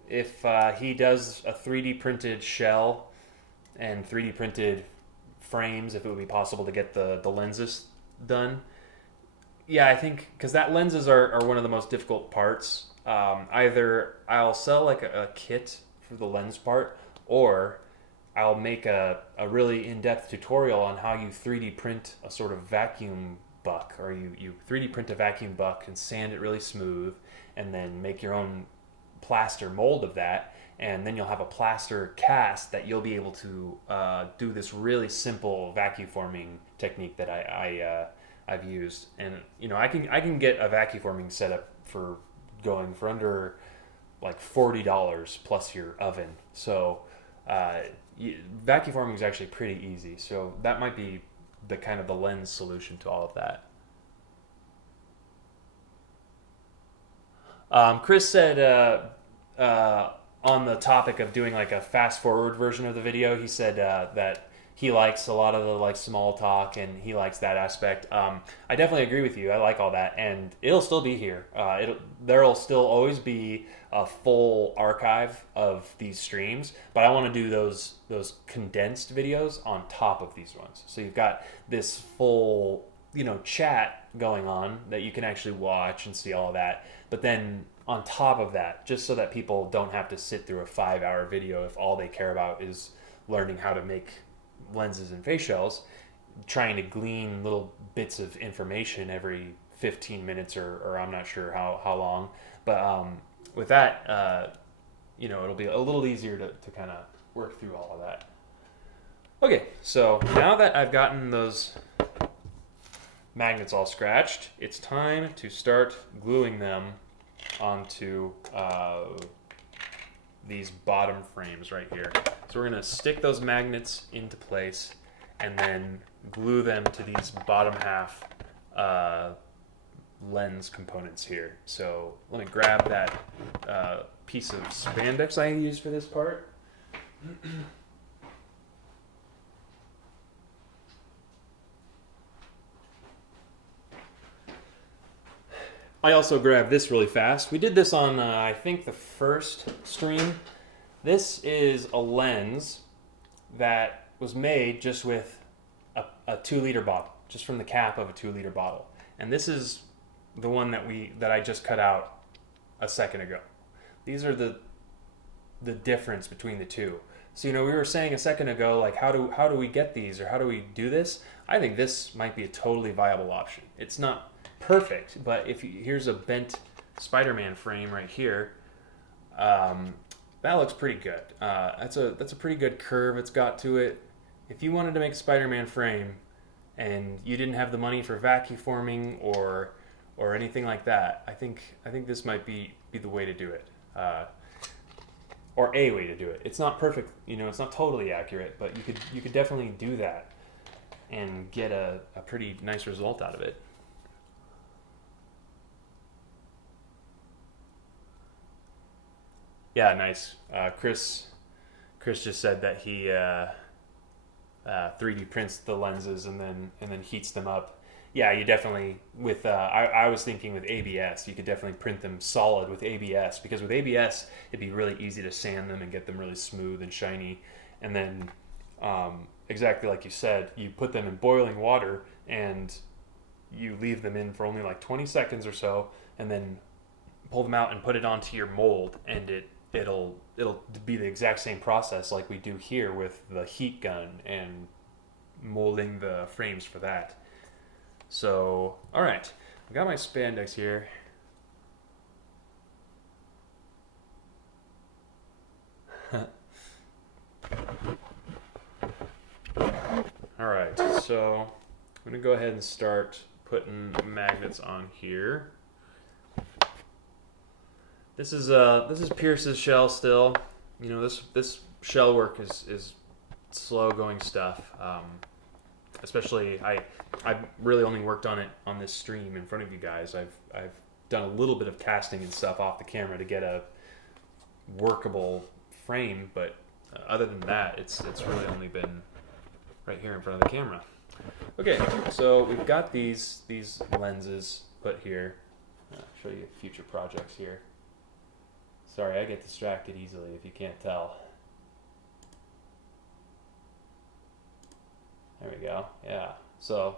if he does a 3D printed shell and 3D printed frames, if it would be possible to get the lenses done. Yeah, I think because that lenses are one of the most difficult parts. Either I'll sell like a kit for the lens part, or I'll make a really in-depth tutorial on how you 3D print a sort of vacuum buck, or you 3D print a vacuum buck and sand it really smooth, and then make your own plaster mold of that, and then you'll have a plaster cast that you'll be able to do this really simple vacuum forming technique that I've used. And I can get a vacuum forming setup for under like $40 plus your oven. So vacuum forming is actually pretty easy. So that might be the kind of the lens solution to all of that. Chris said on the topic of doing like a fast forward version of the video, he said that he likes a lot of the like small talk and he likes that aspect. I definitely agree with you. I like all that, and it'll still be here. There'll still always be a full archive of these streams, but I want to do those condensed videos on top of these ones. So you've got this full chat going on that you can actually watch and see all of that. But then on top of that, just so that people don't have to sit through a 5-hour video if all they care about is learning how to make lenses and face shells, trying to glean little bits of information every 15 minutes or I'm not sure how long. But with that, it'll be a little easier to kind of work through all of that. Okay, so now that I've gotten those magnets all scratched, it's time to start gluing them onto these bottom frames right here. So we're going to stick those magnets into place and then glue them to these bottom half lens components here. So let me grab that piece of spandex I used for this part. I also grabbed this really fast. We did this on, I think, the first stream. This is a lens that was made just with a 2-liter bottle, just from the cap of a 2-liter bottle. And this is the one that I just cut out a second ago. These are the difference between the two. So we were saying a second ago, like how do we get these, or how do we do this? I think this might be a totally viable option. It's not perfect, but here's a bent Spider-Man frame right here. That looks pretty good. That's a pretty good curve it's got to it. If you wanted to make a Spider-Man frame and you didn't have the money for vacuum forming or anything like that, I think this might be the way to do it. Or a way to do it. It's not perfect, it's not totally accurate, but you could definitely do that and get a pretty nice result out of it. Yeah, nice. Chris just said that he 3D prints the lenses and then heats them up. Yeah, you definitely with I was thinking with ABS, you could definitely print them solid with ABS, because with ABS it'd be really easy to sand them and get them really smooth and shiny. And then exactly like you said, you put them in boiling water and you leave them in for only like 20 seconds or so, and then pull them out and put it onto your mold, and it'll be the exact same process like we do here with the heat gun and molding the frames for that. So, all right, I got my spandex here. All right, so I'm gonna go ahead and start putting magnets on here. This is Pierce's shell still. You know, this shell work is slow going stuff. Especially I've really only worked on it on this stream in front of you guys. I've done a little bit of casting and stuff off the camera to get a workable frame, but other than that, it's really only been right here in front of the camera. Okay, so we've got these lenses put here. I'll show you future projects here. Sorry, I get distracted easily if you can't tell. There we go. Yeah. So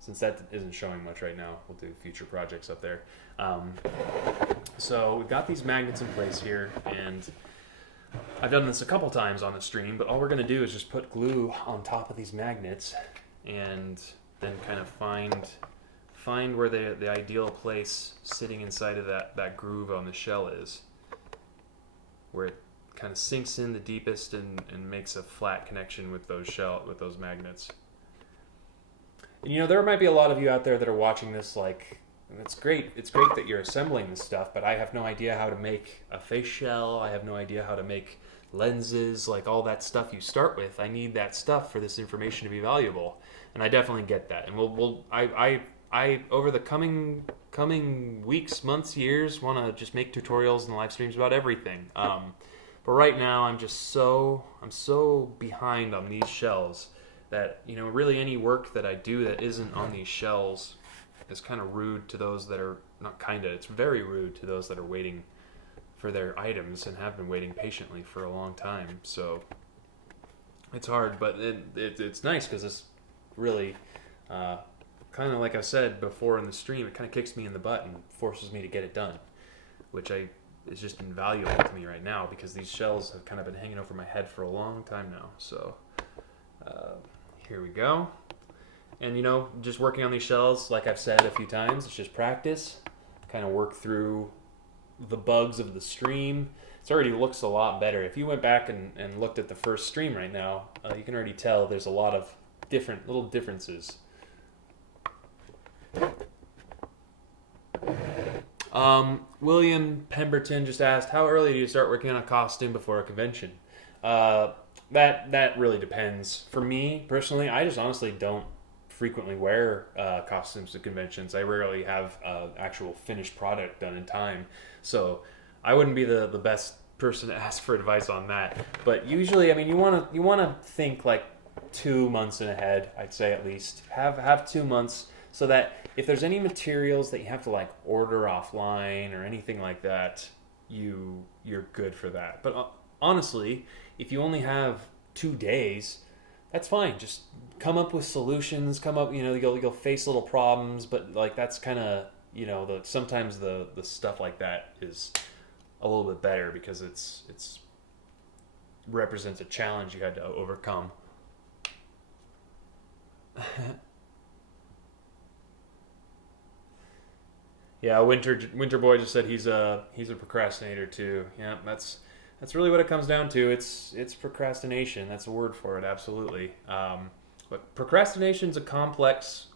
since that isn't showing much right now, we'll do future projects up there. So we've got these magnets in place here, and I've done this a couple times on the stream, but all we're going to do is just put glue on top of these magnets and then kind of find where the ideal place sitting inside of that groove on the shell is, where it kind of sinks in the deepest and makes a flat connection with those magnets. And you know, there might be a lot of you out there that are watching this like, it's great that you're assembling this stuff, but I have no idea how to make a face shell. I have no idea how to make lenses, like all that stuff you start with. I need that stuff for this information to be valuable, and I definitely get that. And I over the coming weeks, months, years, want to just make tutorials and live streams about everything. But right now, I'm so behind on these shells that, you know, really any work that I do that isn't on these shells is kind of rude to those that are not kinda. It's very rude to those that are waiting for their items and have been waiting patiently for a long time. So it's hard, but it's nice because it's really kind of like I said before in the stream. It kind of kicks me in the butt and forces me to get it done, which is just invaluable to me right now because these shells have kind of been hanging over my head for a long time now. So here we go. And you know, just working on these shells, like I've said a few times, it's just practice. Kind of work through the bugs of the stream. It already looks a lot better. If you went back and looked at the first stream right now, you can already tell there's a lot of different little differences. William Pemberton just asked, how early do you start working on a costume before a convention? That really depends. For me, personally, I just honestly don't frequently wear costumes to conventions. I rarely have actual finished product done in time. So I wouldn't be the best person to ask for advice on that. But usually, I mean, you wanna think like 2 months in ahead, I'd say at least. Have 2 months so that if there's any materials that you have to like order offline or anything like that, you're good for that. But honestly, if you only have 2 days, that's fine. Just come up with solutions. You'll face little problems, but like that's kind of, you know, sometimes the stuff like that is a little bit better because it's represents a challenge you had to overcome. Yeah, Winter Boy just said he's a procrastinator too. Yeah, that's really what it comes down to. It's procrastination. That's a word for it, absolutely. But procrastination's a complex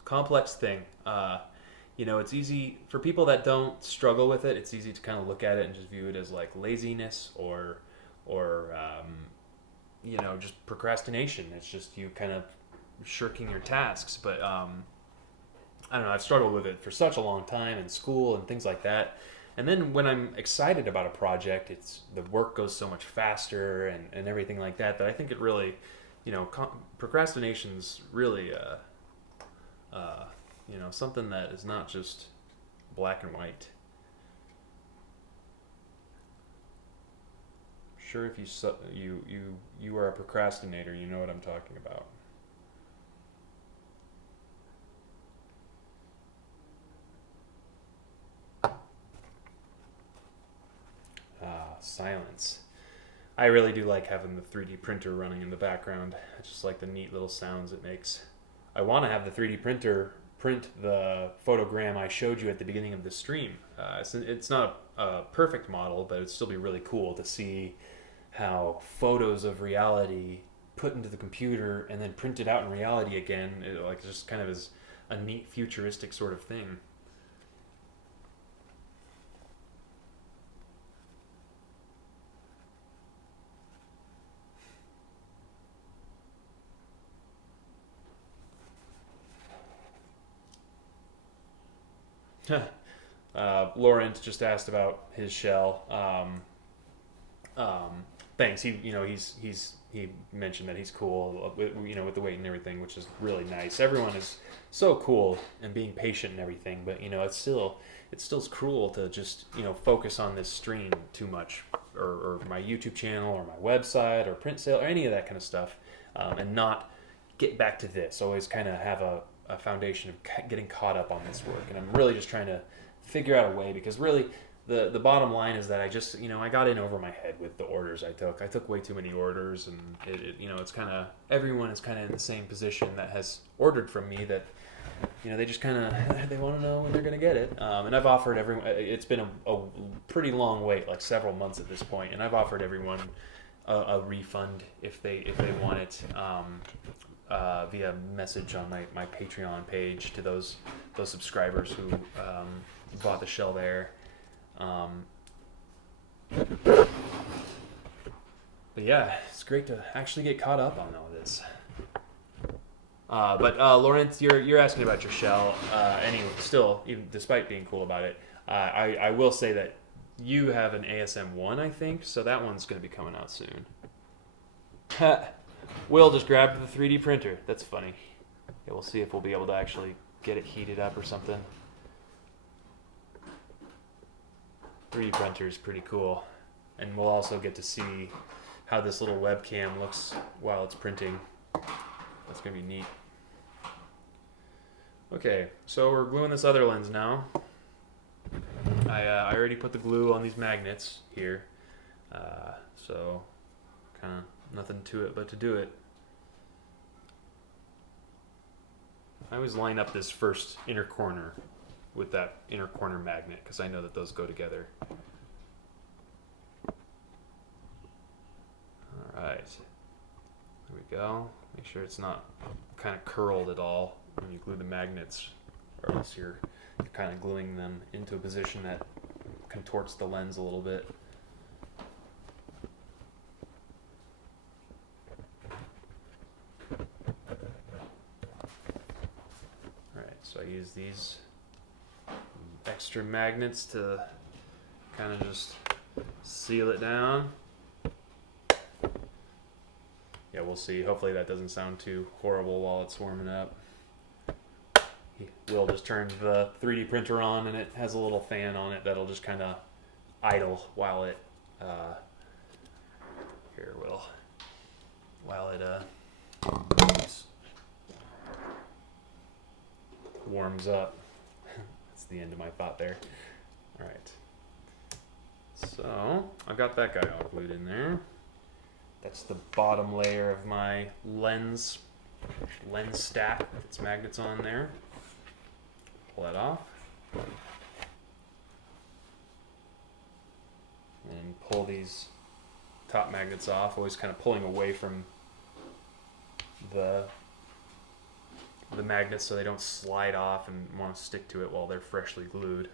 thing. You know, it's easy for people that don't struggle with it. It's easy to kind of look at it and just view it as like laziness or you know, just procrastination. It's just you kind of shirking your tasks. But I don't know. I've struggled with it for such a long time in school and things like that. And then when I'm excited about a project, the work goes so much faster and everything like that I think it really, you know, procrastination's really, you know, something that is not just black and white. Sure, if you are a procrastinator, you know what I'm talking about. Silence. I really do like having the 3D printer running in the background. I just like the neat little sounds it makes. I want to have the 3D printer print the photogram I showed you at the beginning of the stream. It's not a perfect model, but it'd still be really cool to see how photos of reality put into the computer and then printed out in reality again, it like just kind of is a neat futuristic sort of thing. Laurent just asked about his shell. Thanks. He mentioned that he's cool with, with the weight and everything, which is really nice. Everyone is so cool and being patient and everything, but it's still cruel to just focus on this stream too much, or my YouTube channel or my website or print sale or any of that kind of stuff, and not get back to this. Always kind of have a foundation of getting caught up on this work, and I'm really just trying to figure out a way, because really the bottom line is that I just I got in over my head with the orders I took. I took way too many orders, and it's kind of, everyone is kind of in the same position that has ordered from me, that they just kind of they want to know when they're going to get it, and I've offered everyone. It's been a pretty long wait, like several months at this point, and I've offered everyone a refund if they want it, via message on my Patreon page to those subscribers who bought the shell there. But yeah, it's great to actually get caught up on all this. But Lawrence, you're asking about your shell. Anyway, still, even despite being cool about it, I will say that you have an ASM1, I think, so that one's going to be coming out soon. Will just grabbed the 3D printer. That's funny. Yeah, we'll see if we'll be able to actually get it heated up or something. 3D printer is pretty cool, and we'll also get to see how this little webcam looks while it's printing. That's gonna be neat. Okay, so we're gluing this other lens now. I already put the glue on these magnets here, so kind of nothing to it but to do it. I always line up this first inner corner with that inner corner magnet, because I know that those go together. Alright, there we go. Make sure it's not kind of curled at all when you glue the magnets, or else you're kind of gluing them into a position that contorts the lens a little bit. Alright, so I use these extra magnets to kind of just seal it down. Yeah, we'll see. Hopefully that doesn't sound too horrible while it's warming up. Will just turned the 3D printer on, and it has a little fan on it that'll just kind of idle while it warms up. That's the end of my thought there. All right. So I got that guy all glued in there. That's the bottom layer of my lens stack with its magnets on there. Pull that off. And pull these top magnets off, always kind of pulling away from the magnets so they don't slide off and want to stick to it while they're freshly glued.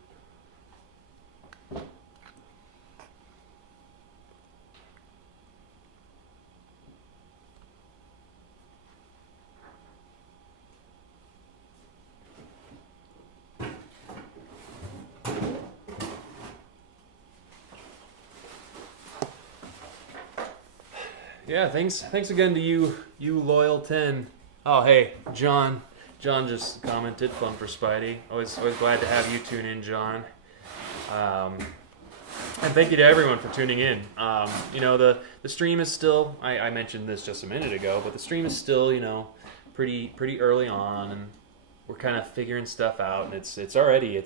Yeah, thanks again to you loyal 10. Oh, hey, John just commented, fun for Spidey. Always glad to have you tune in, John. And thank you to everyone for tuning in. The stream is still, I mentioned this just a minute ago, but the stream is still, pretty early on, and we're kind of figuring stuff out. And it's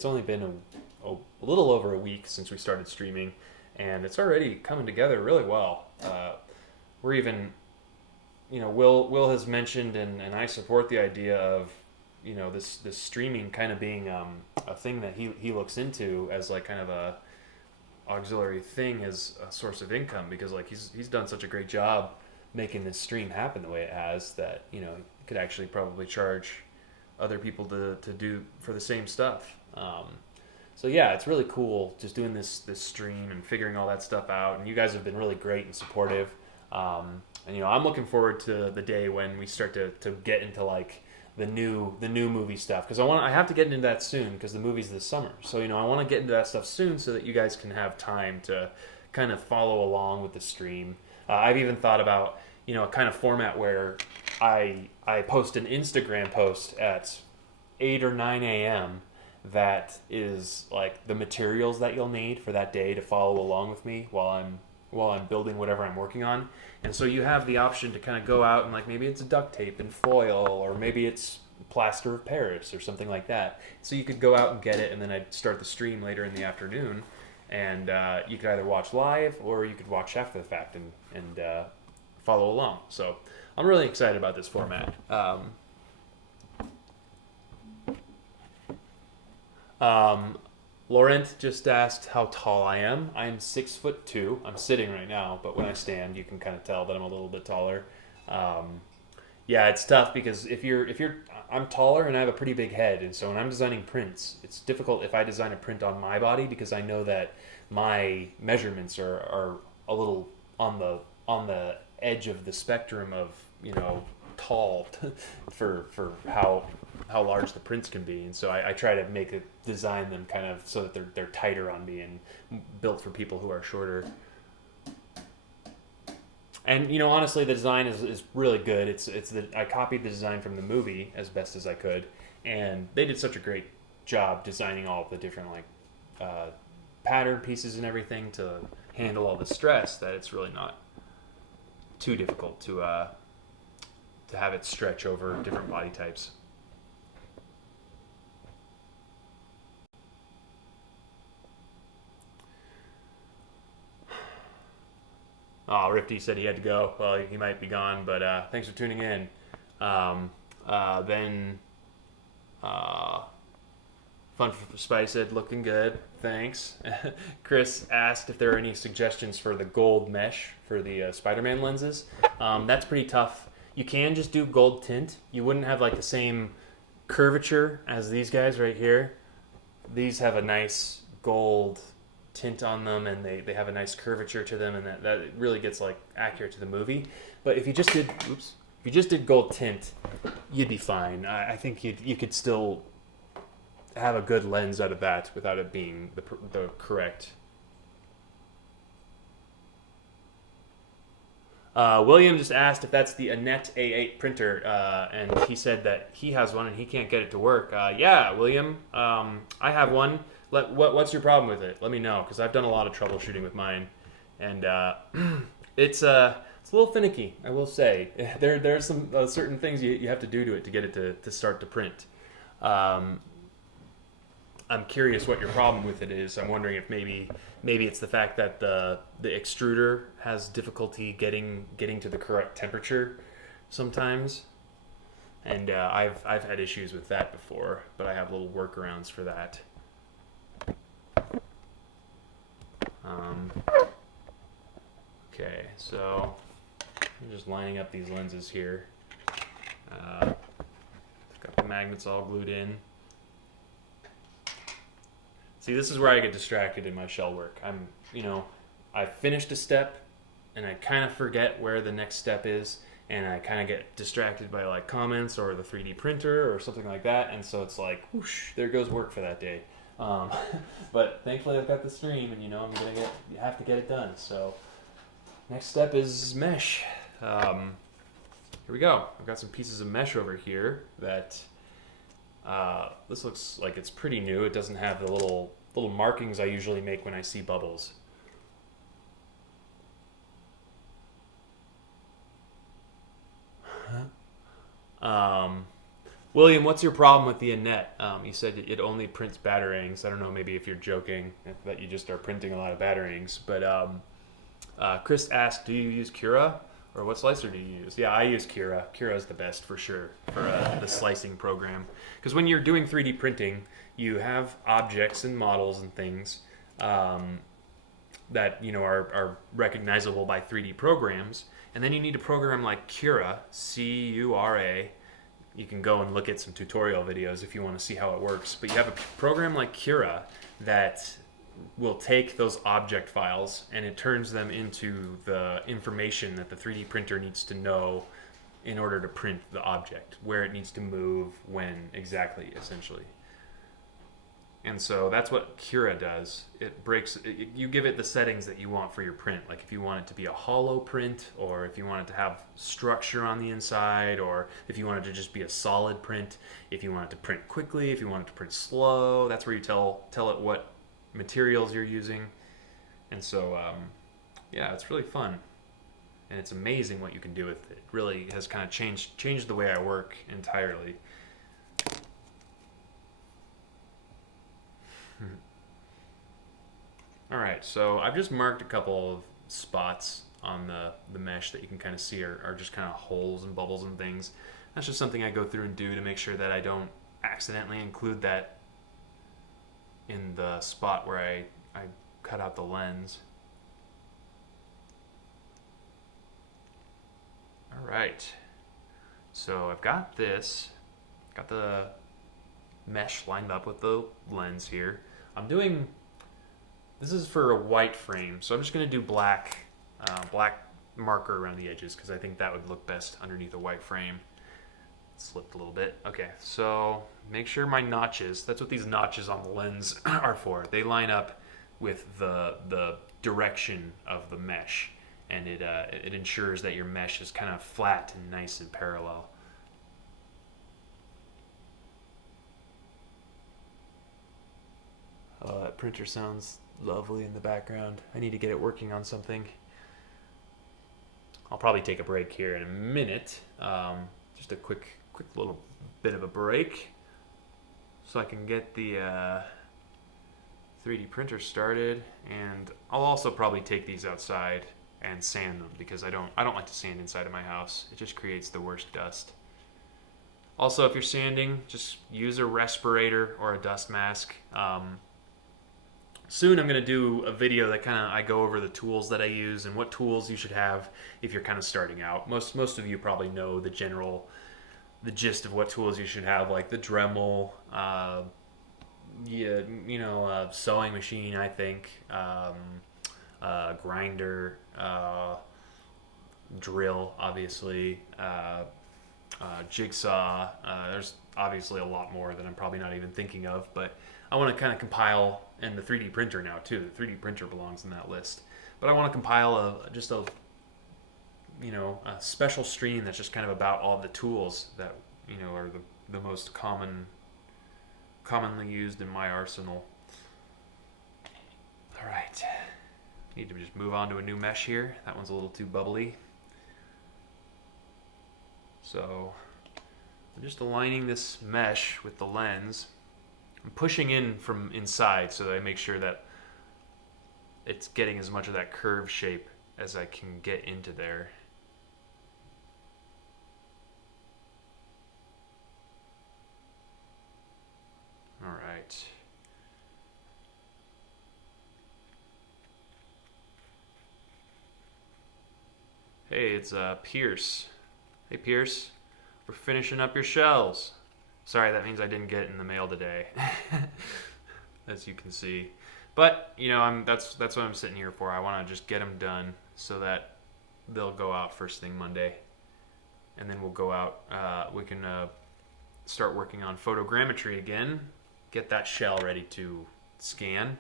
only been a little over a week since we started streaming, and it's already coming together really well. We're even, Will has mentioned, and I support the idea of, this streaming kind of being a thing that he looks into as like kind of auxiliary thing as a source of income, because like he's done such a great job making this stream happen the way it has, that you know, you could actually probably charge other people to do for the same stuff. So yeah, it's really cool just doing this stream and figuring all that stuff out. And you guys have been really great and supportive. And you know, I'm looking forward to the day when we start to get into like the new movie stuff, because I have to get into that soon, because the movie's this summer. So you know, I want to get into that stuff soon so that you guys can have time to kind of follow along with the stream. I've even thought about, you know, a kind of format where I post an Instagram post at 8 or 9 a.m. that is like the materials that you'll need for that day to follow along with me while I'm building whatever I'm working on. And so you have the option to kind of go out and like, maybe it's duct tape and foil, or maybe it's plaster of Paris or something like that. So you could go out and get it, and then I'd start the stream later in the afternoon, and you could either watch live or you could watch after the fact and follow along. So I'm really excited about this format. Laurent just asked how tall I am. I'm 6'2". I'm sitting right now, but when I stand, you can kind of tell that I'm a little bit taller. Yeah, it's tough because I'm taller and I have a pretty big head, and so when I'm designing prints, it's difficult if I design a print on my body, because I know that my measurements are a little on the edge of the spectrum of, you know, tall for how large the prints can be, and so I try to design them kind of so that they're tighter on me and built for people who are shorter. And you know, honestly, the design is really good. I copied the design from the movie as best as I could, and they did such a great job designing all of the different like pattern pieces and everything to handle all the stress, that it's really not too difficult to have it stretch over different body types. Oh, Rifty said he had to go. Well, he might be gone, but thanks for tuning in. Then Fun for Spidey said, looking good, thanks. Chris asked if there are any suggestions for the gold mesh for the Spider-Man lenses. That's pretty tough. You can just do gold tint. You wouldn't have like the same curvature as these guys right here. These have a nice gold tint on them, and they have a nice curvature to them, and that really gets like accurate to the movie. But if you just did gold tint, you'd be fine. I think you could still have a good lens out of that without it being the correct. William just asked if that's the Annette A8 printer, and he said that he has one and he can't get it to work. Yeah, William, I have one. What's your problem with it? Let me know, because I've done a lot of troubleshooting with mine, and it's a little finicky, I will say. There's some certain things you have to do to it to get it to start to print. I'm curious what your problem with it is. I'm wondering if maybe it's the fact that the extruder has difficulty getting to the correct temperature sometimes, and I've had issues with that before, but I have little workarounds for that. Okay, so I'm just lining up these lenses here. Got the magnets all glued in. See, this is where I get distracted in my shell work. I finished a step, and I kind of forget where the next step is, and I kind of get distracted by like comments or the 3D printer or something like that, and so it's like, whoosh, there goes work for that day. But thankfully I've got the stream, and you have to get it done. So next step is mesh. Here we go. I've got some pieces of mesh over here that this looks like it's pretty new. It doesn't have the little markings I usually make when I see bubbles. William, what's your problem with the Annette? You said it only prints batarangs. I don't know, maybe if you're joking that you just are printing a lot of batarangs. But Chris asked, do you use Cura? Or what slicer do you use? Yeah, I use Cura. Cura is the best for sure for the slicing program. Because when you're doing 3D printing, you have objects and models and things. that are recognizable by 3D programs. And then you need a program like Cura, Cura. You can go and look at some tutorial videos if you want to see how it works. But you have a program like Cura that will take those object files and it turns them into the information that the 3D printer needs to know in order to print the object, where it needs to move, when exactly, essentially. And so that's what Cura does. You give it the settings that you want for your print. Like if you want it to be a hollow print, or if you want it to have structure on the inside, or if you want it to just be a solid print, if you want it to print quickly, if you want it to print slow, that's where you tell it what materials you're using. And so, yeah, it's really fun. And it's amazing what you can do with it. It really has kind of changed the way I work entirely. All right, so I've just marked a couple of spots on the mesh that you can kind of see are just kind of holes and bubbles and things. That's just something I go through and do to make sure that I don't accidentally include that in the spot where I cut out the lens. All right, so I've got the mesh lined up with the lens here. This is for a white frame, so I'm just going to do black marker around the edges because I think that would look best underneath a white frame. Slipped a little bit. Okay, so make sure my notches, that's what these notches on the lens are for. They line up with the direction of the mesh, and it ensures that your mesh is kind of flat and nice and parallel. Oh, that printer sounds lovely in the background. I need to get it working on something. I'll probably take a break here in a minute. Just a quick little bit of a break so I can get the 3D printer started, and I'll also probably take these outside and sand them because I don't like to sand inside of my house. It just creates the worst dust. Also, if you're sanding, just use a respirator or a dust mask. Soon I'm going to do a video that I go over the tools that I use and what tools you should have if you're kind of starting out. Most of you probably know the gist of what tools you should have, like the Dremel, sewing machine, I think, grinder, drill, obviously, jigsaw. There's obviously a lot more that I'm probably not even thinking of, but I want to kind of compile, and the 3D printer now too. The 3D printer belongs in that list. But I want to compile a special stream that's just kind of about all the tools that are the most commonly used in my arsenal. All right, need to just move on to a new mesh here. That one's a little too bubbly. So I'm just aligning this mesh with the lens. I'm pushing in from inside so that I make sure that it's getting as much of that curve shape as I can get into there. All right. Hey, it's Pierce. Hey, Pierce. We're finishing up your shells. Sorry, that means I didn't get it in the mail today, as you can see. But that's what I'm sitting here for. I want to just get them done so that they'll go out first thing Monday, and then we'll go out. We can start working on photogrammetry again. Get that shell ready to scan.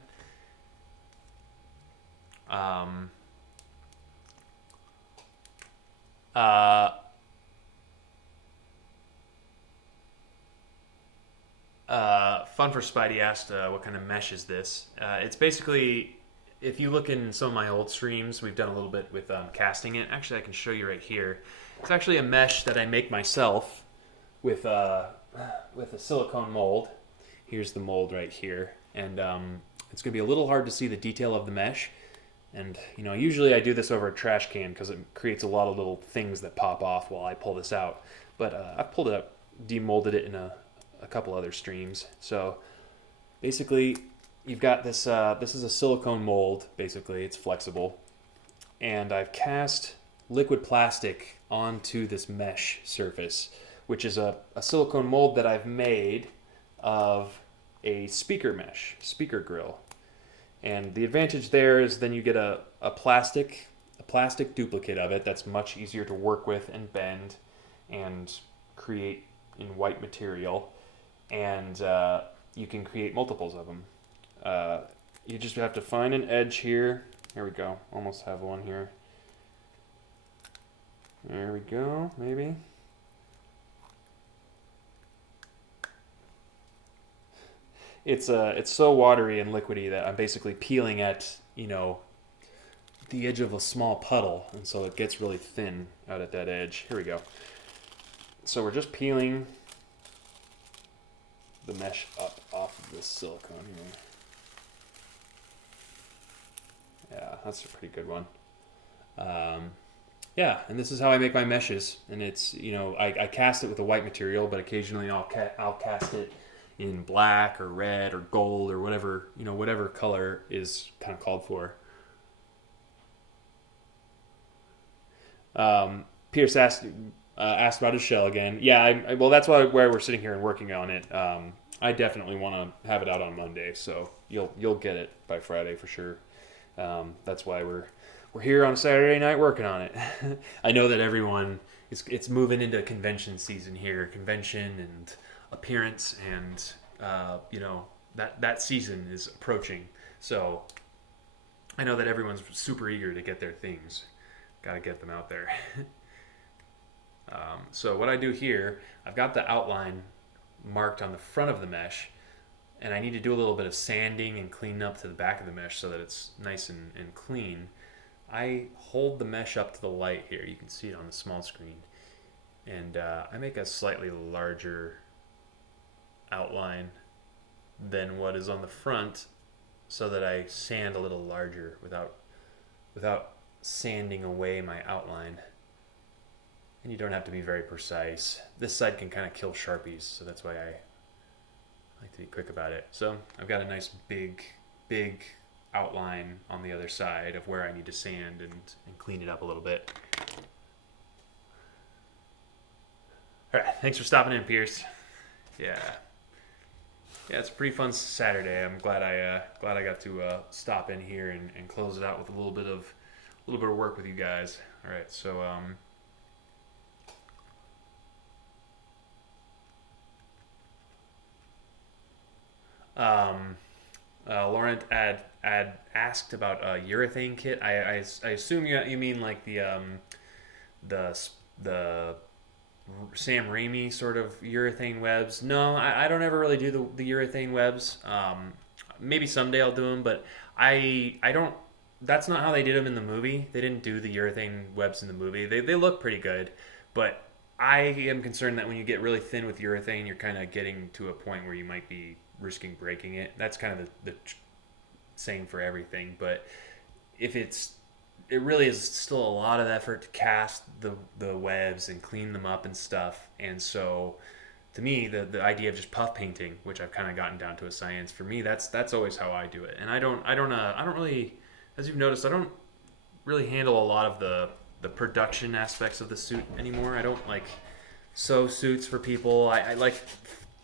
Fun for Spidey asked what kind of mesh is this. It's basically, if you look in some of my old streams, we've done a little bit with casting it. Actually, I can show you right here. It's actually a mesh that I make myself with a silicone mold. Here's the mold right here, and it's going to be a little hard to see the detail of the mesh. And usually I do this over a trash can because it creates a lot of little things that pop off while I pull this out. But I've pulled it up, demolded it in a couple other streams. So basically, you've got this. This is a silicone mold. Basically, it's flexible, and I've cast liquid plastic onto this mesh surface, which is a silicone mold that I've made of a speaker mesh, speaker grill. And the advantage there is then you get a plastic duplicate of it that's much easier to work with and bend and create in white material, and you can create multiples of them. You just have to find an edge here. Here we go. Almost have one here. There we go. Maybe. It's so watery and liquidy that I'm basically peeling at the edge of a small puddle, and so it gets really thin out at that edge. Here we go. So we're just peeling the mesh up off of this silicone here. Yeah, that's a pretty good one. Yeah, and this is how I make my meshes, and it's I cast it with a white material, but occasionally I'll cast it in black or red or gold or whatever color is kind of called for. Pierce asked about his shell again. Yeah, well, that's why we're sitting here and working on it. I definitely want to have it out on Monday, so you'll get it by Friday for sure. That's why we're here on Saturday night working on it. I know that everyone it's moving into convention season here, convention and appearance, and that season is approaching. So I know that everyone's super eager to get their things. Got to get them out there. So what I do here, I've got the outline marked on the front of the mesh, and I need to do a little bit of sanding and cleaning up to the back of the mesh so that it's nice and clean. I hold the mesh up to the light here. You can see it on the small screen. And I make a slightly larger outline than what is on the front so that I sand a little larger without sanding away my outline. And you don't have to be very precise. This side can kind of kill Sharpies, so that's why I like to be quick about it. So I've got a nice big outline on the other side of where I need to sand and clean it up a little bit. All right, thanks for stopping in, Pierce. Yeah, it's a pretty fun Saturday. I'm glad I got to stop in here and close it out with a little bit of work with you guys. All right, so Laurent had asked about a urethane kit. I assume you mean like the Sam Raimi sort of urethane webs. No, I don't ever really do the urethane webs. Maybe someday I'll do them, but I don't. That's not how they did them in the movie. They didn't do the urethane webs in the movie. They look pretty good, but I am concerned that when you get really thin with urethane, you're kind of getting to a point where you might be risking breaking it. That's kind of the same for everything, but if it really is still a lot of effort to cast the webs and clean them up and stuff. And so to me, the idea of just puff painting, which I've kind of gotten down to a science, for me that's always how I do it. And I don't really, as you've noticed, I don't really handle a lot of the production aspects of the suit anymore. I don't like sew suits for people. I like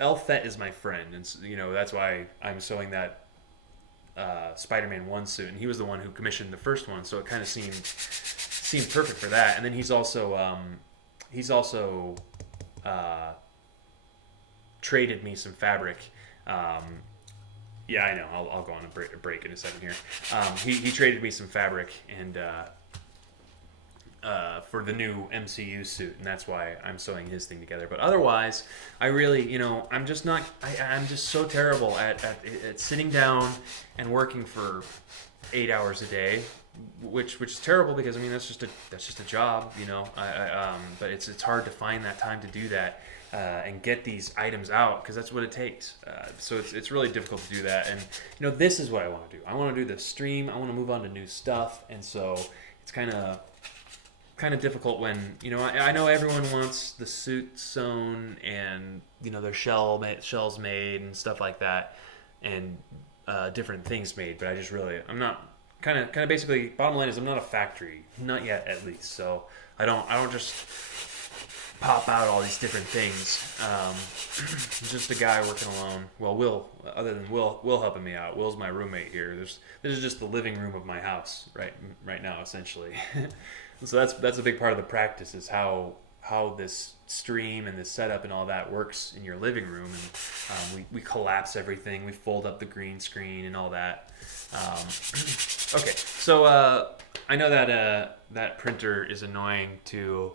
Elfette is my friend, and that's why I'm sewing that Spider-Man 1 suit, and he was the one who commissioned the first one, so it kind of seemed perfect for that. And then he's also traded me some fabric. Yeah, I know. I'll go on a break in a second here. He traded me some fabric and for the new MCU suit, and that's why I'm sewing his thing together. But otherwise, I really, I'm just not. I'm just so terrible at sitting down and working for 8 hours a day, which is terrible because that's just a job, but it's hard to find that time to do that. And get these items out because that's what it takes. So it's really difficult to do that. And this is what I want to do. I want to do the stream. I want to move on to new stuff. And so it's kind of difficult when I know everyone wants the suit sewn and their shells made and stuff like that. And different things made, but I'm not kind of basically bottom line is I'm not a factory, not yet at least. So I don't just pop out all these different things. I'm just a guy working alone. Well, other than Will helping me out. Will's my roommate here. This is just the living room of my house right now essentially. So that's a big part of the practice is how this stream and this setup and all that works in your living room. And we collapse everything. We fold up the green screen and all that. Okay, so I know that that printer is annoying to.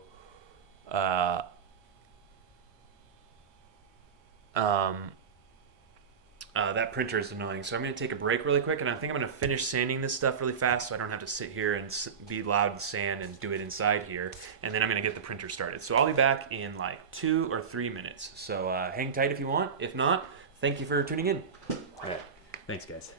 That printer is annoying, so I'm going to take a break really quick, and I think I'm going to finish sanding this stuff really fast so I don't have to sit here and be loud and sand and do it inside here, and then I'm going to get the printer started. So I'll be back in like 2 or 3 minutes, so hang tight if you want. If not, thank you for tuning in. All right, thanks guys.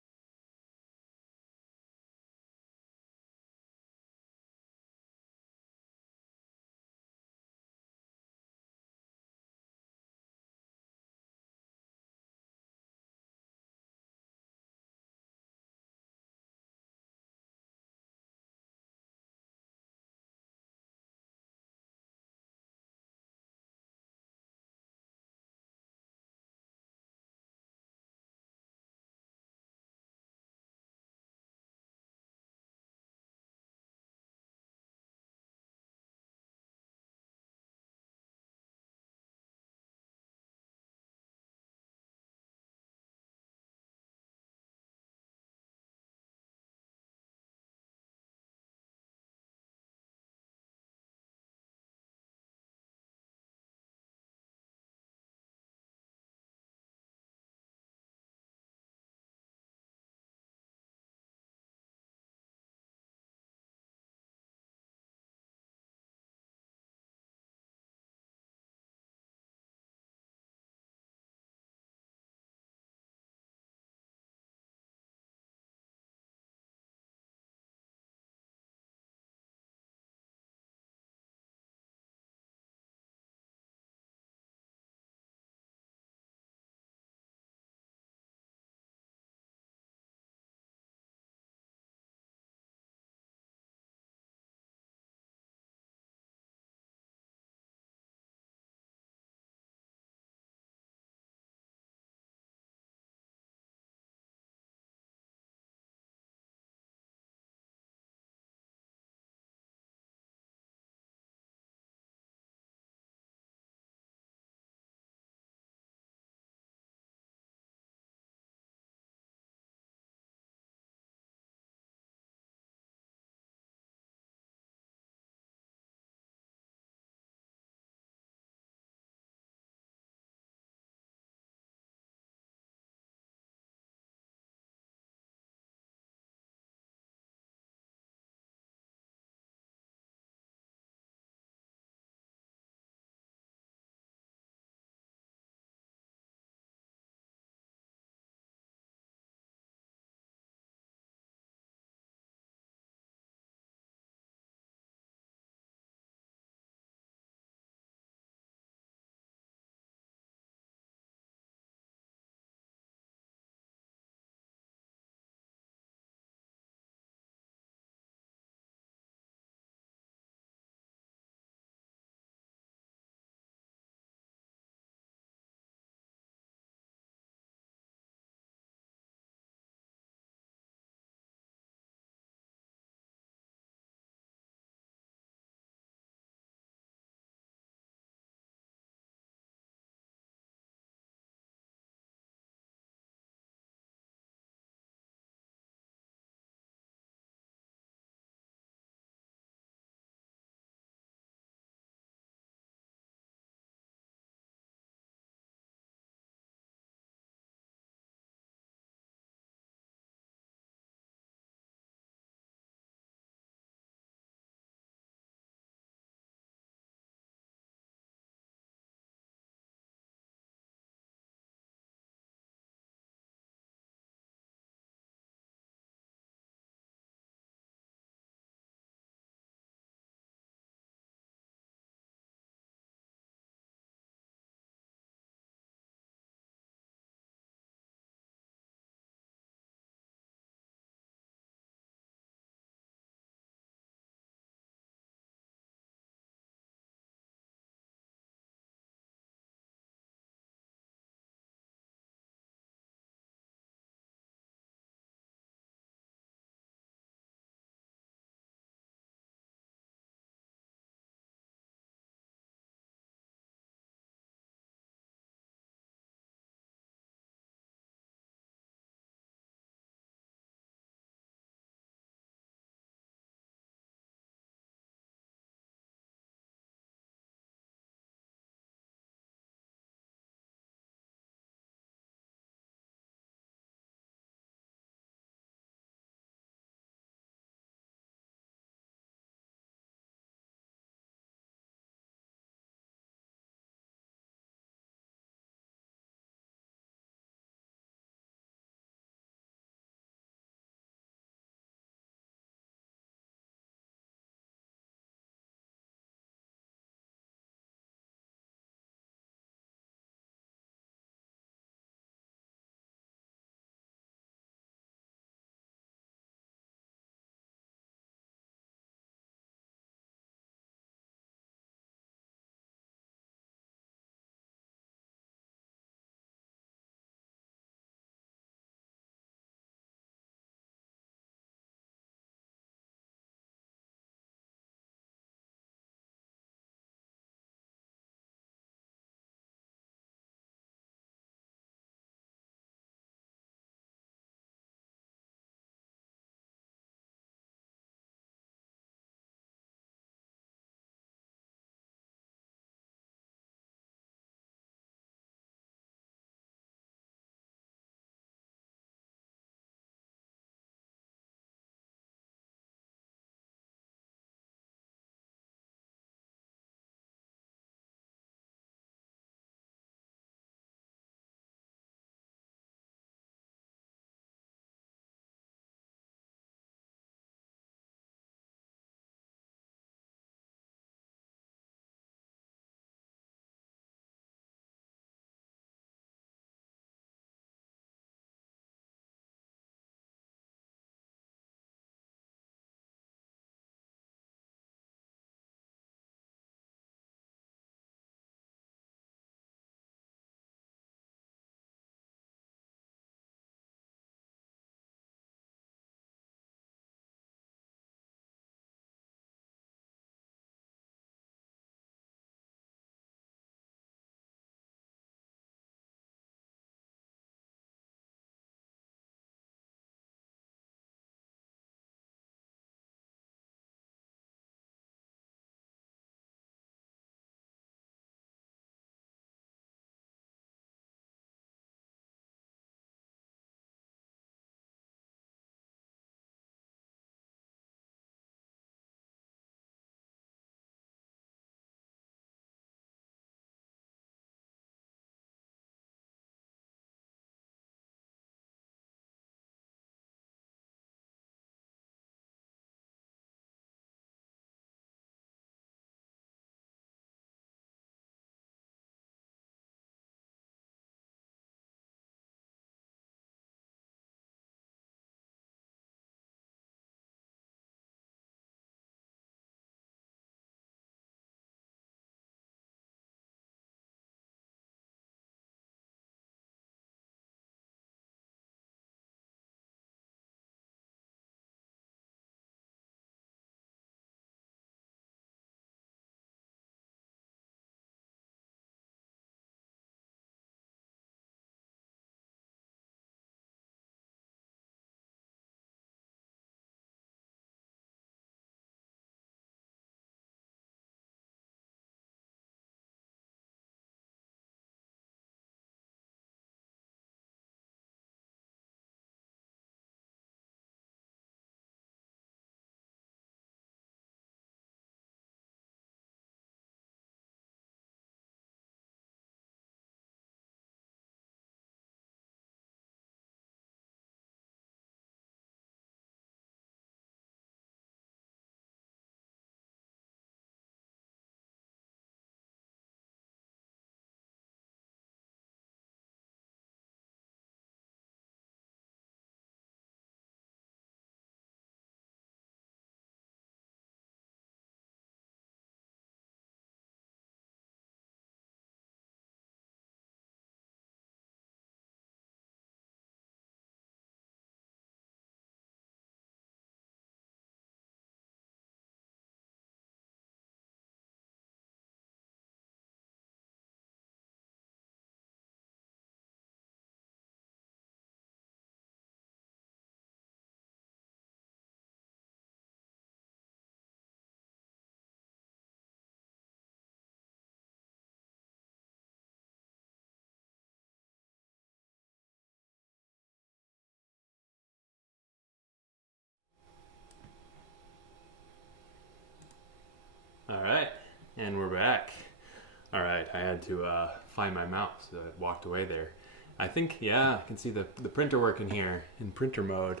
I had to find my mouse, so I walked away there. I think, yeah, I can see the printer working here in printer mode.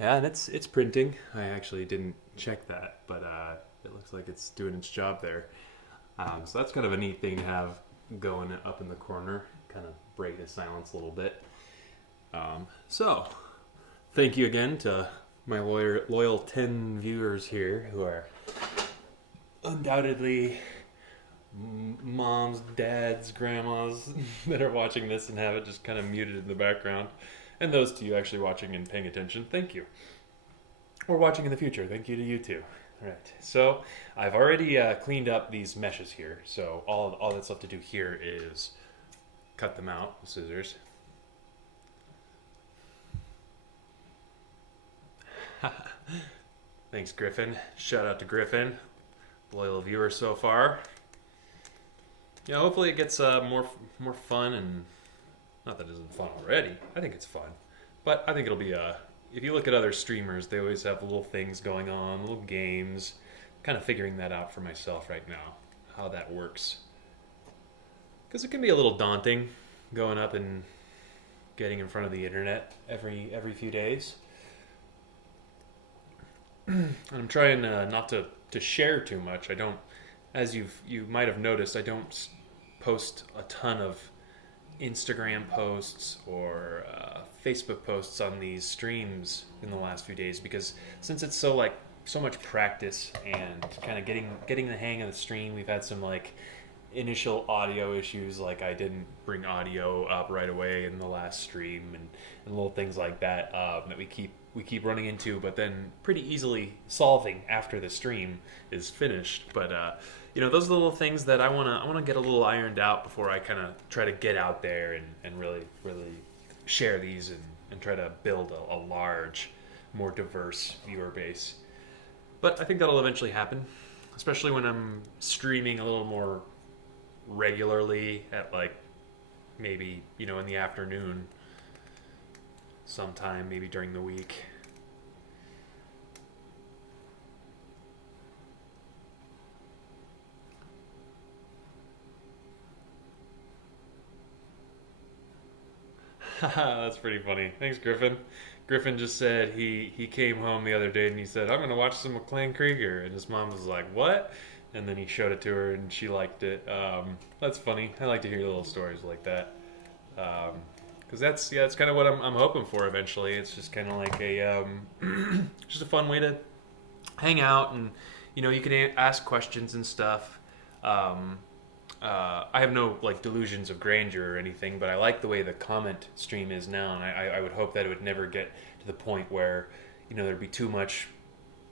Yeah, and it's printing. I actually didn't check that, but it looks like it's doing its job there. So that's kind of a neat thing to have going up in the corner, kind of break the silence a little bit. So, thank you again to my loyal 10 viewers here who are undoubtedly moms, dads, grandmas that are watching this and have it just kind of muted in the background. And those to you actually watching and paying attention, thank you. Or watching in the future, thank you to you too. All right, so I've already cleaned up these meshes here, so all that's left to do here is cut them out with scissors. Thanks, Griffin. Shout out to Griffin, loyal viewer so far. Yeah, hopefully it gets more fun, and not that it isn't fun already. I think it's fun, but I think it'll be if you look at other streamers, they always have little things going on, little games. Kind of figuring that out for myself right now, how that works, because it can be a little daunting going up and getting in front of the internet every few days. And I'm trying not to share too much. I don't, as you might have noticed, I don't post a ton of Instagram posts or Facebook posts on these streams in the last few days, because since it's so much practice and kind of getting the hang of the stream, we've had some initial audio issues, like I didn't bring audio up right away in the last stream, and little things like that that we keep running into, but then pretty easily solving after the stream is finished. But those are the little things that I wanna get a little ironed out before I kind of try to get out there and really share these and try to build a large, more diverse viewer base. But I think that'll eventually happen, especially when I'm streaming a little more regularly at maybe in the afternoon sometime, maybe during the week. That's pretty funny. Thanks, Griffin. Griffin just said he came home the other day and he said, I'm going to watch some McLean Krieger. And his mom was like, what? And then he showed it to her and she liked it. That's funny. I like to hear little stories like that. Because that's kind of what I'm hoping for eventually. It's just kind of like just a fun way to hang out, and you can ask questions and stuff. I have no delusions of grandeur or anything, but I like the way the comment stream is now, and I would hope that it would never get to the point where there'd be too much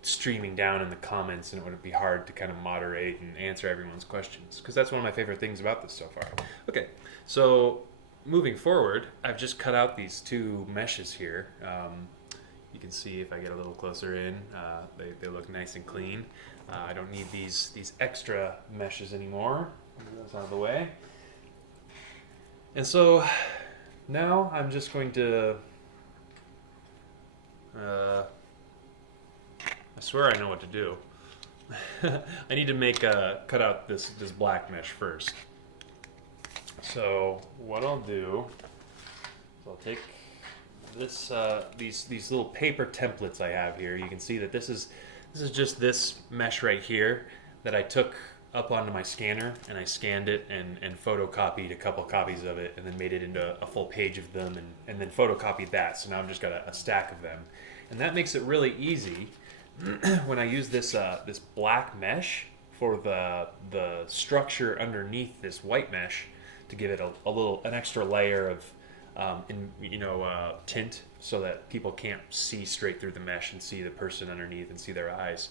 streaming down in the comments and it would be hard to kind of moderate and answer everyone's questions, because that's one of my favorite things about this so far. Okay, so moving forward, I've just cut out these two meshes here. You can see if I get a little closer in, they look nice and clean. I don't need these extra meshes anymore. Move those out of the way. And so now I'm just going to I swear I know what to do. I need to cut out this black mesh first. So what I'll do is I'll take this these little paper templates I have here. You can see that this is just this mesh right here that I took up onto my scanner, and I scanned it and photocopied a couple copies of it, and then made it into a full page of them, and then photocopied that. So now I've just got a stack of them, and that makes it really easy when I use this black mesh for the structure underneath this white mesh to give it an extra layer of tint, so that people can't see straight through the mesh and see the person underneath and see their eyes.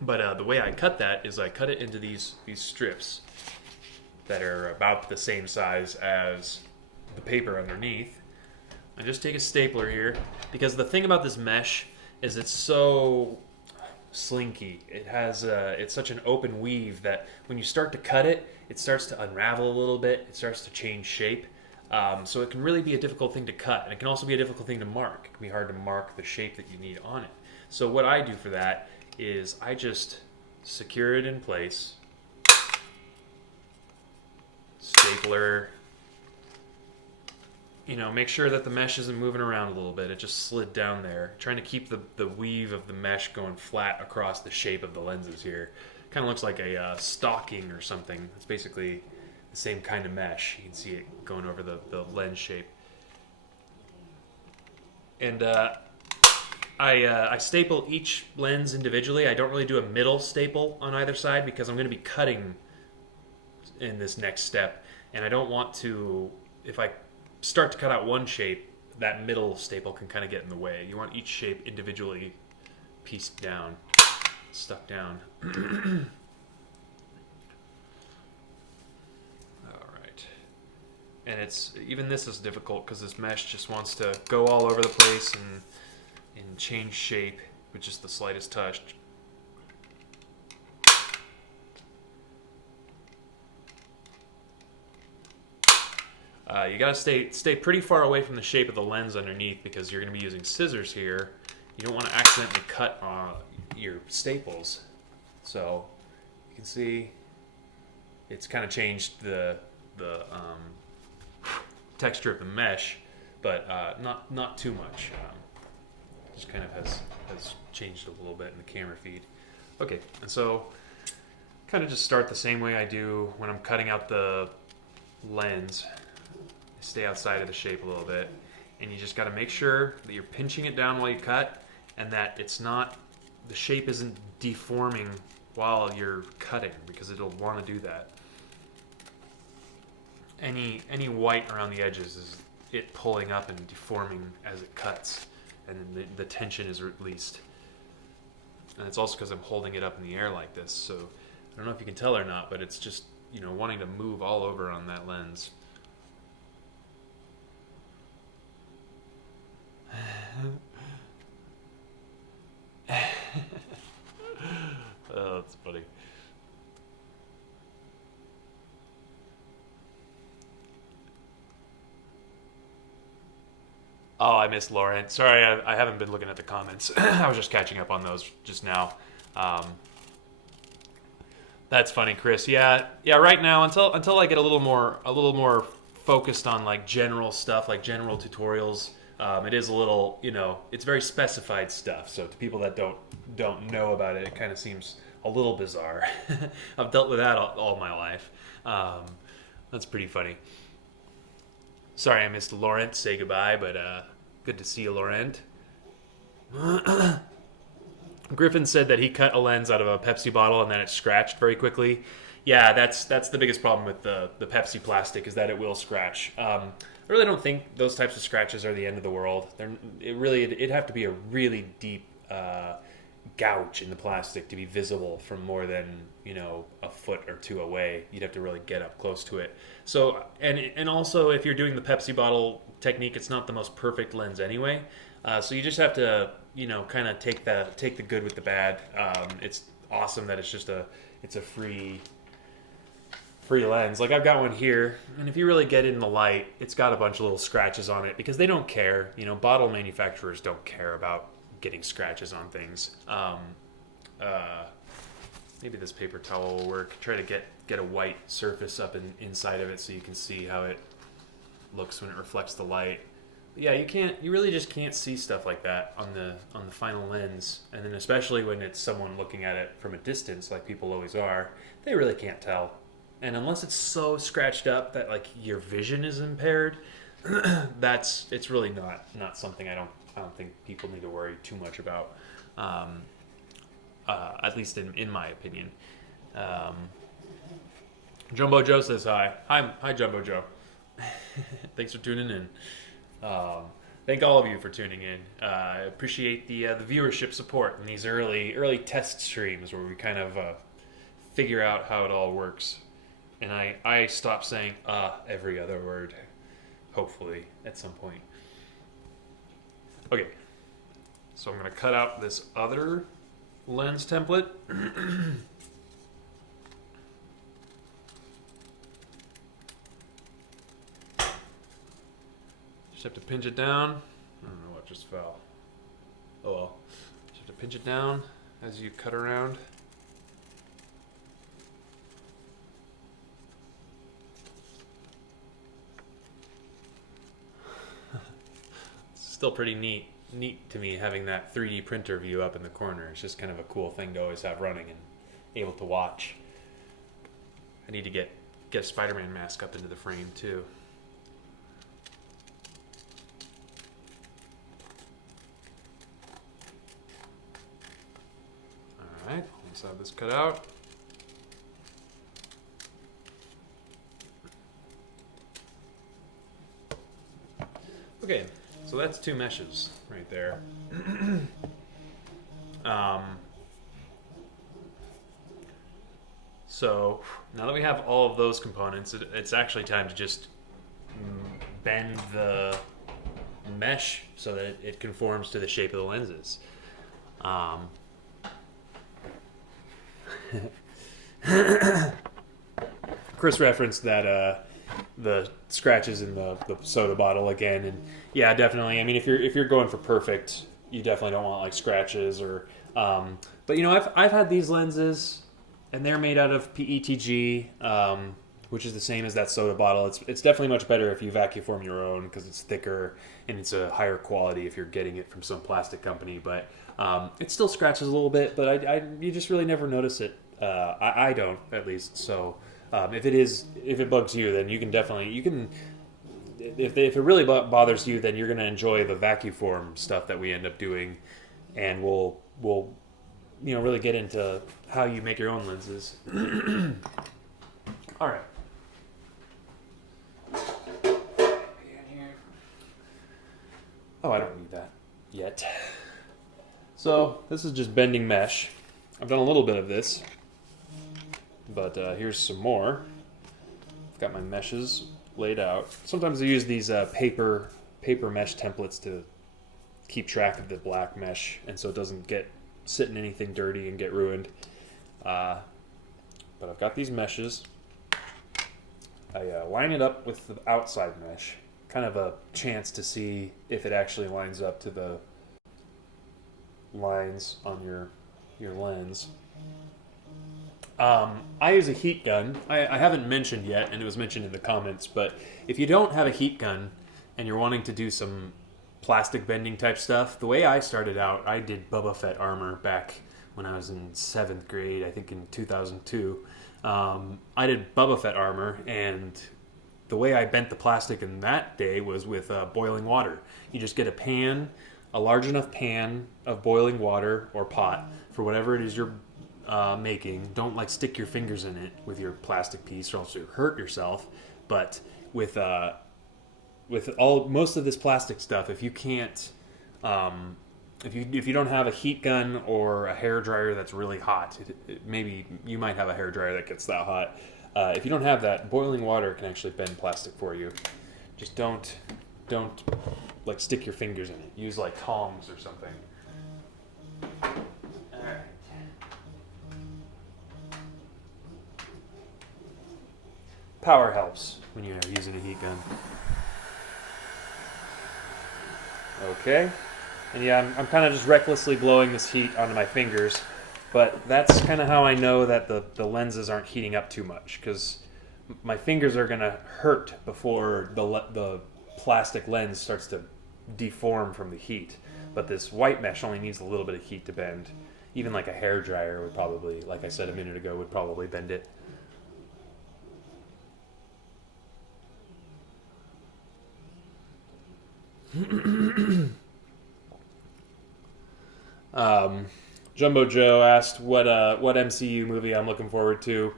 But the way I cut that is I cut it into these strips that are about the same size as the paper underneath. I just take a stapler here, because the thing about this mesh is it's so slinky. It has it's such an open weave that when you start to cut it, it starts to unravel a little bit. It starts to change shape. So it can really be a difficult thing to cut, and it can also be a difficult thing to mark. It can be hard to mark the shape that you need on it. So what I do for that is I just secure it in place stapler. You know, make sure that the mesh isn't moving around a little bit. It just slid down there. Trying to keep the weave of the mesh going flat across the shape of the lenses here. Kind of looks like a stocking or something. It's basically the same kind of mesh. You can see it going over the lens shape. And I staple each lens individually. I don't really do a middle staple on either side because I'm going to be cutting in this next step. And I don't want to, if I start to cut out one shape, that middle staple can kind of get in the way. You want each shape individually pieced down, stuck down. Alright. And it's, even this is difficult because this mesh just wants to go all over the place and change shape with just the slightest touch. You gotta stay pretty far away from the shape of the lens underneath because you're gonna be using scissors here. You don't want to accidentally cut your staples. So you can see it's kind of changed the texture of the mesh, but not too much. Just kind of has changed a little bit in the camera feed. Okay, and so kind of just start the same way I do when I'm cutting out the lens. Stay outside of the shape a little bit, and you just got to make sure that you're pinching it down while you cut, and that it's not, the shape isn't deforming while you're cutting, because it'll want to do that. Any white around the edges is it pulling up and deforming as it cuts, and the tension is released. And it's also because I'm holding it up in the air like this, so I don't know if you can tell or not, but it's just, you know, wanting to move all over on that lens. Oh, that's funny. Oh, I missed Lauren. Sorry, I haven't been looking at the comments. I was just catching up on those just now. That's funny, Chris. Yeah. Right now, until I get a little more focused on like general stuff, like general tutorials. It is a little, you know, it's very specified stuff. So to people that don't know about it, it kind of seems a little bizarre. I've dealt with that all my life. That's pretty funny. Sorry I missed Laurent say goodbye, but good to see you, Laurent. Griffin said that he cut a lens out of a Pepsi bottle and then it scratched very quickly. Yeah, that's the biggest problem with the Pepsi plastic, is that it will scratch. I really don't think those types of scratches are the end of the world. It'd have to be a really deep gouge in the plastic to be visible from more than, you know, a foot or two away. You'd have to really get up close to it. So, and also if you're doing the Pepsi bottle technique, it's not the most perfect lens anyway. So you just have to, you know, kind of take the good with the bad. It's awesome that it's a free lens. Like I've got one here, and if you really get in the light, it's got a bunch of little scratches on it because they don't care. You know, bottle manufacturers don't care about getting scratches on things. Maybe this paper towel will work. Try to get a white surface up inside of it so you can see how it looks when it reflects the light. But yeah, you really just can't see stuff like that on the final lens, and then especially when it's someone looking at it from a distance, like people always are, they really can't tell. And unless it's so scratched up that like your vision is impaired, it's really not something I don't think people need to worry too much about. At least in my opinion. Jumbo Joe says hi. Hi Jumbo Joe. Thanks for tuning in. Thank all of you for tuning in. I appreciate the viewership support in these early test streams where we kind of figure out how it all works. And I stop saying every other word, hopefully, at some point. Okay, so I'm going to cut out this other lens template. Just have to pinch it down. I don't know what just fell. Oh well. Just have to pinch it down as you cut around. still pretty neat to me having that 3D printer view up in the corner. It's just kind of a cool thing to always have running and able to watch. I need to get a Spider-Man mask up into the frame too. All right, let's have this cut out. Okay, so that's 2 meshes right there. So now that we have all of those components, it's actually time to just bend the mesh so that it conforms to the shape of the lenses. Chris referenced that the scratches in the soda bottle again, and yeah, definitely. I mean, if you're going for perfect, you definitely don't want like scratches or. But you know, I've had these lenses, and they're made out of PETG, which is the same as that soda bottle. It's definitely much better if you vacuum form your own because it's thicker and it's a higher quality if you're getting it from some plastic company. But it still scratches a little bit, but you just really never notice it. I don't, at least. So if it bugs you, then you can if it really bothers you, then you're going to enjoy the vacuum form stuff that we end up doing, and we'll really get into how you make your own lenses. All right. Oh, I don't need that yet. So this is just bending mesh. I've done a little bit of this, but here's some more. I've got my meshes laid out. Sometimes I use these paper mesh templates to keep track of the black mesh, and so it doesn't sit in anything dirty and get ruined. But I've got these meshes. I line it up with the outside mesh, kind of a chance to see if it actually lines up to the lines on your lens. I use a heat gun. I haven't mentioned yet, and it was mentioned in the comments, but if you don't have a heat gun and you're wanting to do some plastic bending type stuff, the way I started out, I did Boba Fett armor back when I was in 7th grade, I think in 2002. I did Boba Fett armor, and the way I bent the plastic in that day was with boiling water. You just get a large enough pan of boiling water or pot for whatever it is you're making. Don't stick your fingers in it with your plastic piece, or else you'll hurt yourself. But with most of this plastic stuff, if you can't, if you don't have a heat gun or a hair dryer that's really hot, maybe you might have a hair dryer that gets that hot. If you don't have that, boiling water can actually bend plastic for you. Just don't stick your fingers in it. Use tongs or something. All right. Power helps when you're using a heat gun. Okay. And yeah, I'm kind of just recklessly blowing this heat onto my fingers, but that's kind of how I know that the lenses aren't heating up too much, because my fingers are going to hurt before the plastic lens starts to deform from the heat. But this white mesh only needs a little bit of heat to bend. Even a hair dryer would probably, like I said a minute ago, would probably bend it. Jumbo Joe asked what MCU movie I'm looking forward to.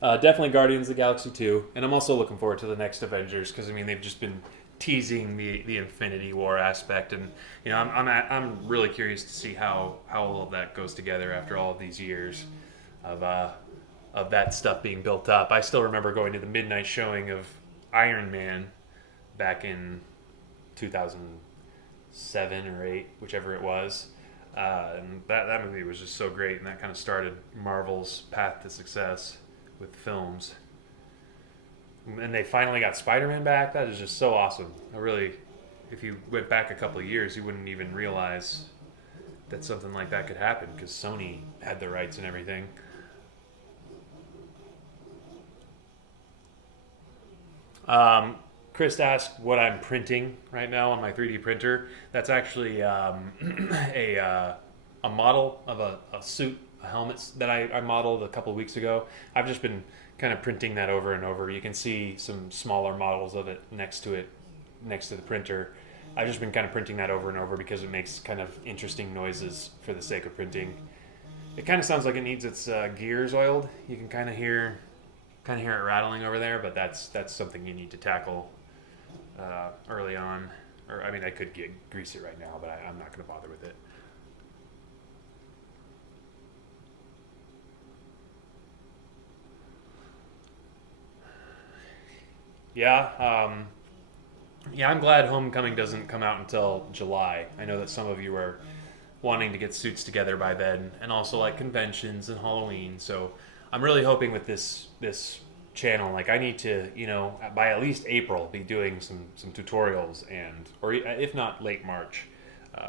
Definitely Guardians of the Galaxy 2, and I'm also looking forward to the next Avengers, because they've just been teasing the Infinity War aspect, and I'm really curious to see how all of that goes together after all of these years of that stuff being built up. I still remember going to the midnight showing of Iron Man back in 2007 or 8, whichever it was. And that movie was just so great, and that kind of started Marvel's path to success with films. And they finally got Spider-Man back. That is just so awesome. If you went back a couple of years, you wouldn't even realize that something like that could happen, because Sony had the rights and everything. Chris asked what I'm printing right now on my 3D printer. That's actually a model of a suit, a helmet that I modeled a couple of weeks ago. I've just been kind of printing that over and over. You can see some smaller models of it next to the printer. I've just been kind of printing that over and over because it makes kind of interesting noises for the sake of printing. It kind of sounds like it needs its gears oiled. You can kind of hear it rattling over there, but that's something you need to tackle early on. Or I mean, I could grease it right now, but I'm not going to bother with it. Yeah, I'm glad Homecoming doesn't come out until July. I know that some of you are wanting to get suits together by then, and also like conventions and Halloween. So I'm really hoping with this channel, like I need to, by at least April, be doing some tutorials or if not late March.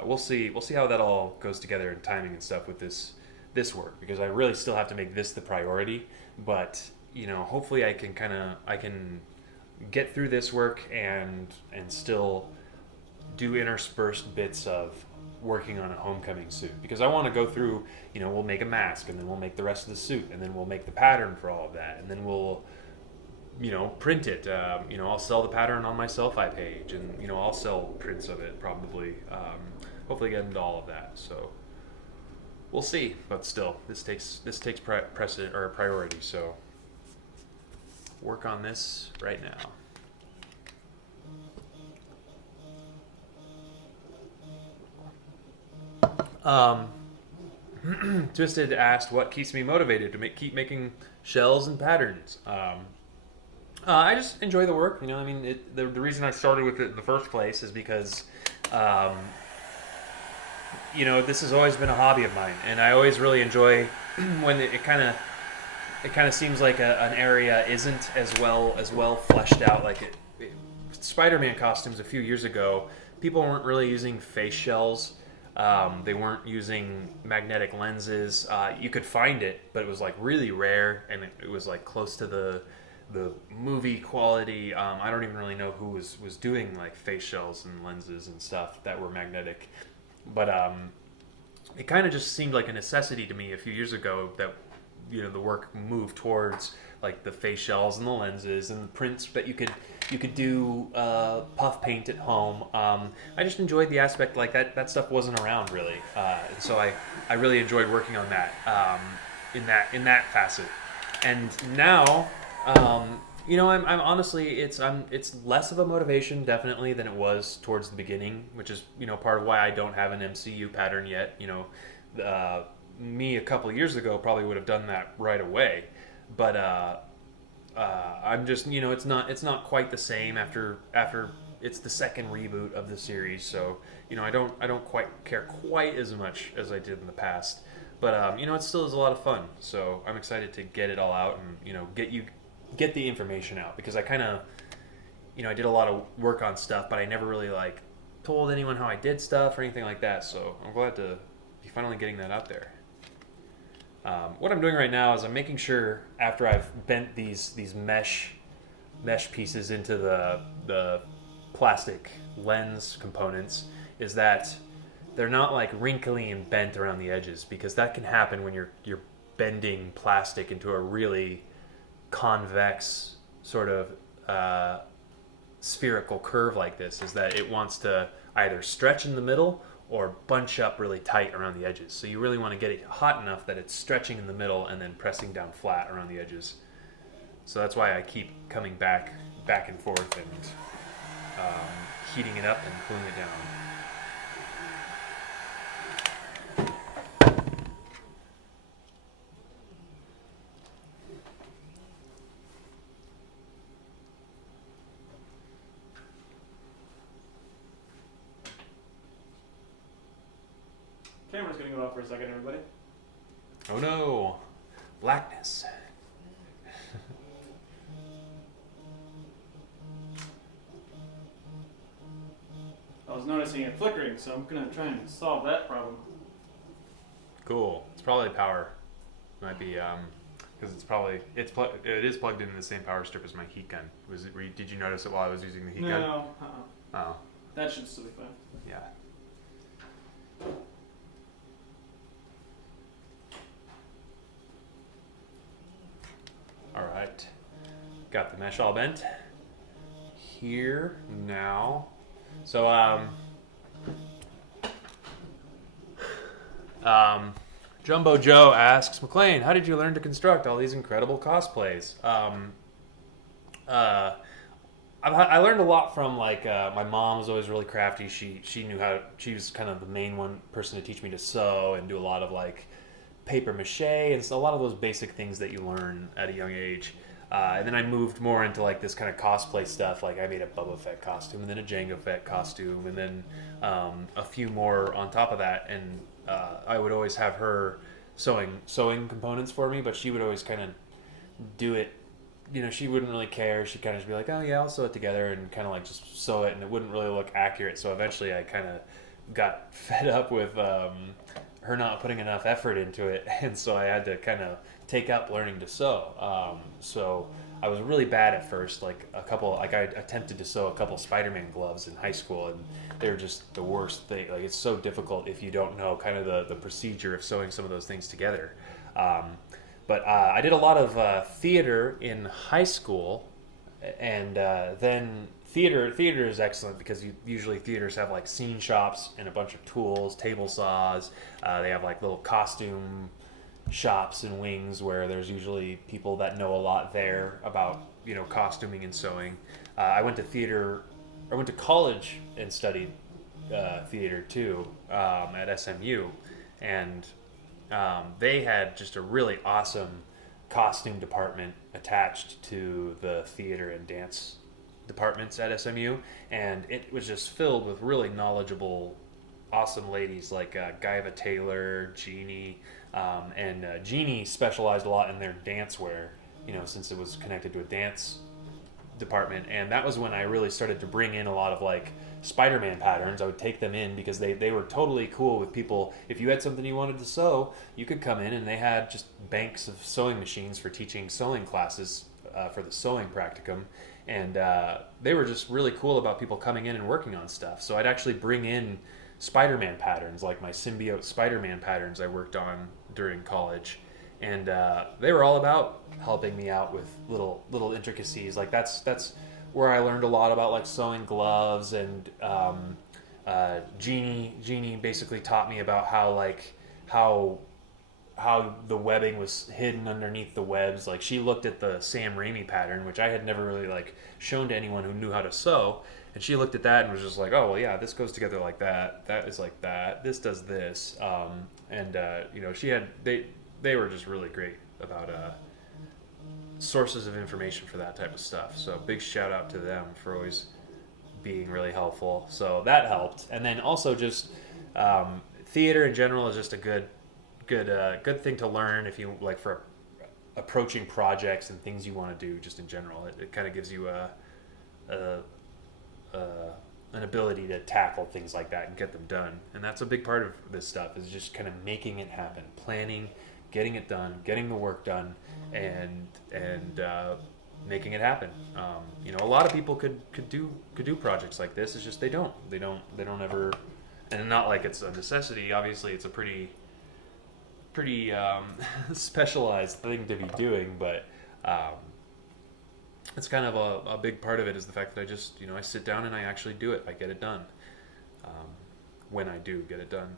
We'll see how that all goes together in timing and stuff with this work, because I really still have to make this the priority. But hopefully I can get through this work and still do interspersed bits of working on a Homecoming suit, because I want to go through, we'll make a mask, and then we'll make the rest of the suit, and then we'll make the pattern for all of that, and then we'll print it. I'll sell the pattern on my sell-fi page, and I'll sell prints of it probably. Hopefully get into all of that. So we'll see, but still this takes precedent or priority, so work on this right now. Twisted asked what keeps me motivated to keep making shells and patterns. I just enjoy the work. The reason I started with it in the first place is because, this has always been a hobby of mine, and I always really enjoy when it kind of seems like an area isn't as well fleshed out. Like Spider-Man costumes a few years ago, people weren't really using face shells. They weren't using magnetic lenses. You could find it, but it was like really rare, and it was like close to the movie quality. I don't even really know who was doing like face shells and lenses and stuff that were magnetic, but it kind of just seemed like a necessity to me a few years ago that the work moved towards like the face shells and the lenses and the prints that you could do puff paint at home. I just enjoyed the aspect, like that stuff wasn't around really, and so I really enjoyed working on that in that facet. And now I'm honestly it's less of a motivation definitely than it was towards the beginning, which is part of why I don't have an MCU pattern yet. Me a couple of years ago probably would have done that right away, but I'm just it's not quite the same after it's the second reboot of the series, so I don't quite care quite as much as I did in the past, but it still is a lot of fun, so I'm excited to get it all out and get the information out, because I kind of I did a lot of work on stuff, but I never really like told anyone how I did stuff or anything like that, so I'm glad to be finally getting that out there. What I'm doing right now is I'm making sure, after I've bent these mesh pieces into the plastic lens components, is that they're not like wrinkly and bent around the edges, because that can happen when you're bending plastic into a really convex sort of spherical curve like this, is that it wants to either stretch in the middle or bunch up really tight around the edges. So you really want to get it hot enough that it's stretching in the middle and then pressing down flat around the edges. So that's why I keep coming back and forth and heating it up and cooling it down. Camera's gonna go off for a second, everybody. Oh no, blackness. I was noticing it flickering, so I'm gonna try and solve that problem. Cool. It's probably power. Might be because it is plugged into the same power strip as my heat gun. Did you notice it while I was using the heat gun? No. Oh, That should still be fine. yeah. All right, got the mesh all bent here now. So Jumbo Joe asks, McLean, how did you learn to construct all these incredible cosplays? I learned a lot from my mom was always really crafty. She knew how. She was kind of the main person to teach me to sew and do a lot of like paper mache and so a lot of those basic things that you learn at a young age. And then I moved more into like this kind of cosplay stuff. Like I made a Boba Fett costume and then a Jango Fett costume and then a few more on top of that. And I would always have her sewing components for me, but she would always kind of do it. You know, she wouldn't really care. She'd kind of just be like, oh yeah, I'll sew it together and kind of like just sew it, and it wouldn't really look accurate. So eventually I kind of got fed up with her not putting enough effort into it, and so I had to kind of take up learning to sew. So I was really bad at first. I attempted to sew a couple Spider-Man gloves in high school, and they're just the worst thing. Like it's so difficult if you don't know kind of the procedure of sewing some of those things together. But I did a lot of theater in high school, and then theater is excellent because usually theaters have like scene shops and a bunch of tools, table saws. They have like little costume shops and wings where there's usually people that know a lot there about costuming and sewing. I went to college and studied theater too at SMU, and they had just a really awesome costume department attached to the theater and dance departments at SMU, and it was just filled with really knowledgeable, awesome ladies like Guyva Taylor, Jeannie, and Jeannie specialized a lot in their dance wear, since it was connected to a dance department, and that was when I really started to bring in a lot of like Spider-Man patterns. I would take them in because they were totally cool with people. If you had something you wanted to sew, you could come in, and they had just banks of sewing machines for teaching sewing classes for the sewing practicum, and they were just really cool about people coming in and working on stuff. So I'd actually bring in Spider-Man patterns, like my symbiote Spider-Man patterns I worked on during college, and they were all about helping me out with little intricacies. Like that's where I learned a lot about like sewing gloves, and Jeannie basically taught me about how the webbing was hidden underneath the webs. Like she looked at the Sam Raimi pattern, which I had never really like shown to anyone who knew how to sew, and she looked at that and was just like, oh well, yeah, this goes together like that, that is like that, this does this, and they were just really great about sources of information for that type of stuff. So big shout out to them for always being really helpful. So that helped. And then also just theater in general is just a good thing to learn if you like for approaching projects and things you want to do just in general. It kind of gives you an ability to tackle things like that and get them done. And that's a big part of this stuff, is just kind of making it happen, planning, getting it done, getting the work done, and making it happen. A lot of people could do projects like this. It's just they don't ever, and not like it's a necessity. Obviously, it's a pretty specialized thing to be doing, but it's kind of a big part of it is the fact that I just I sit down and I actually do it. I get it done when I do get it done.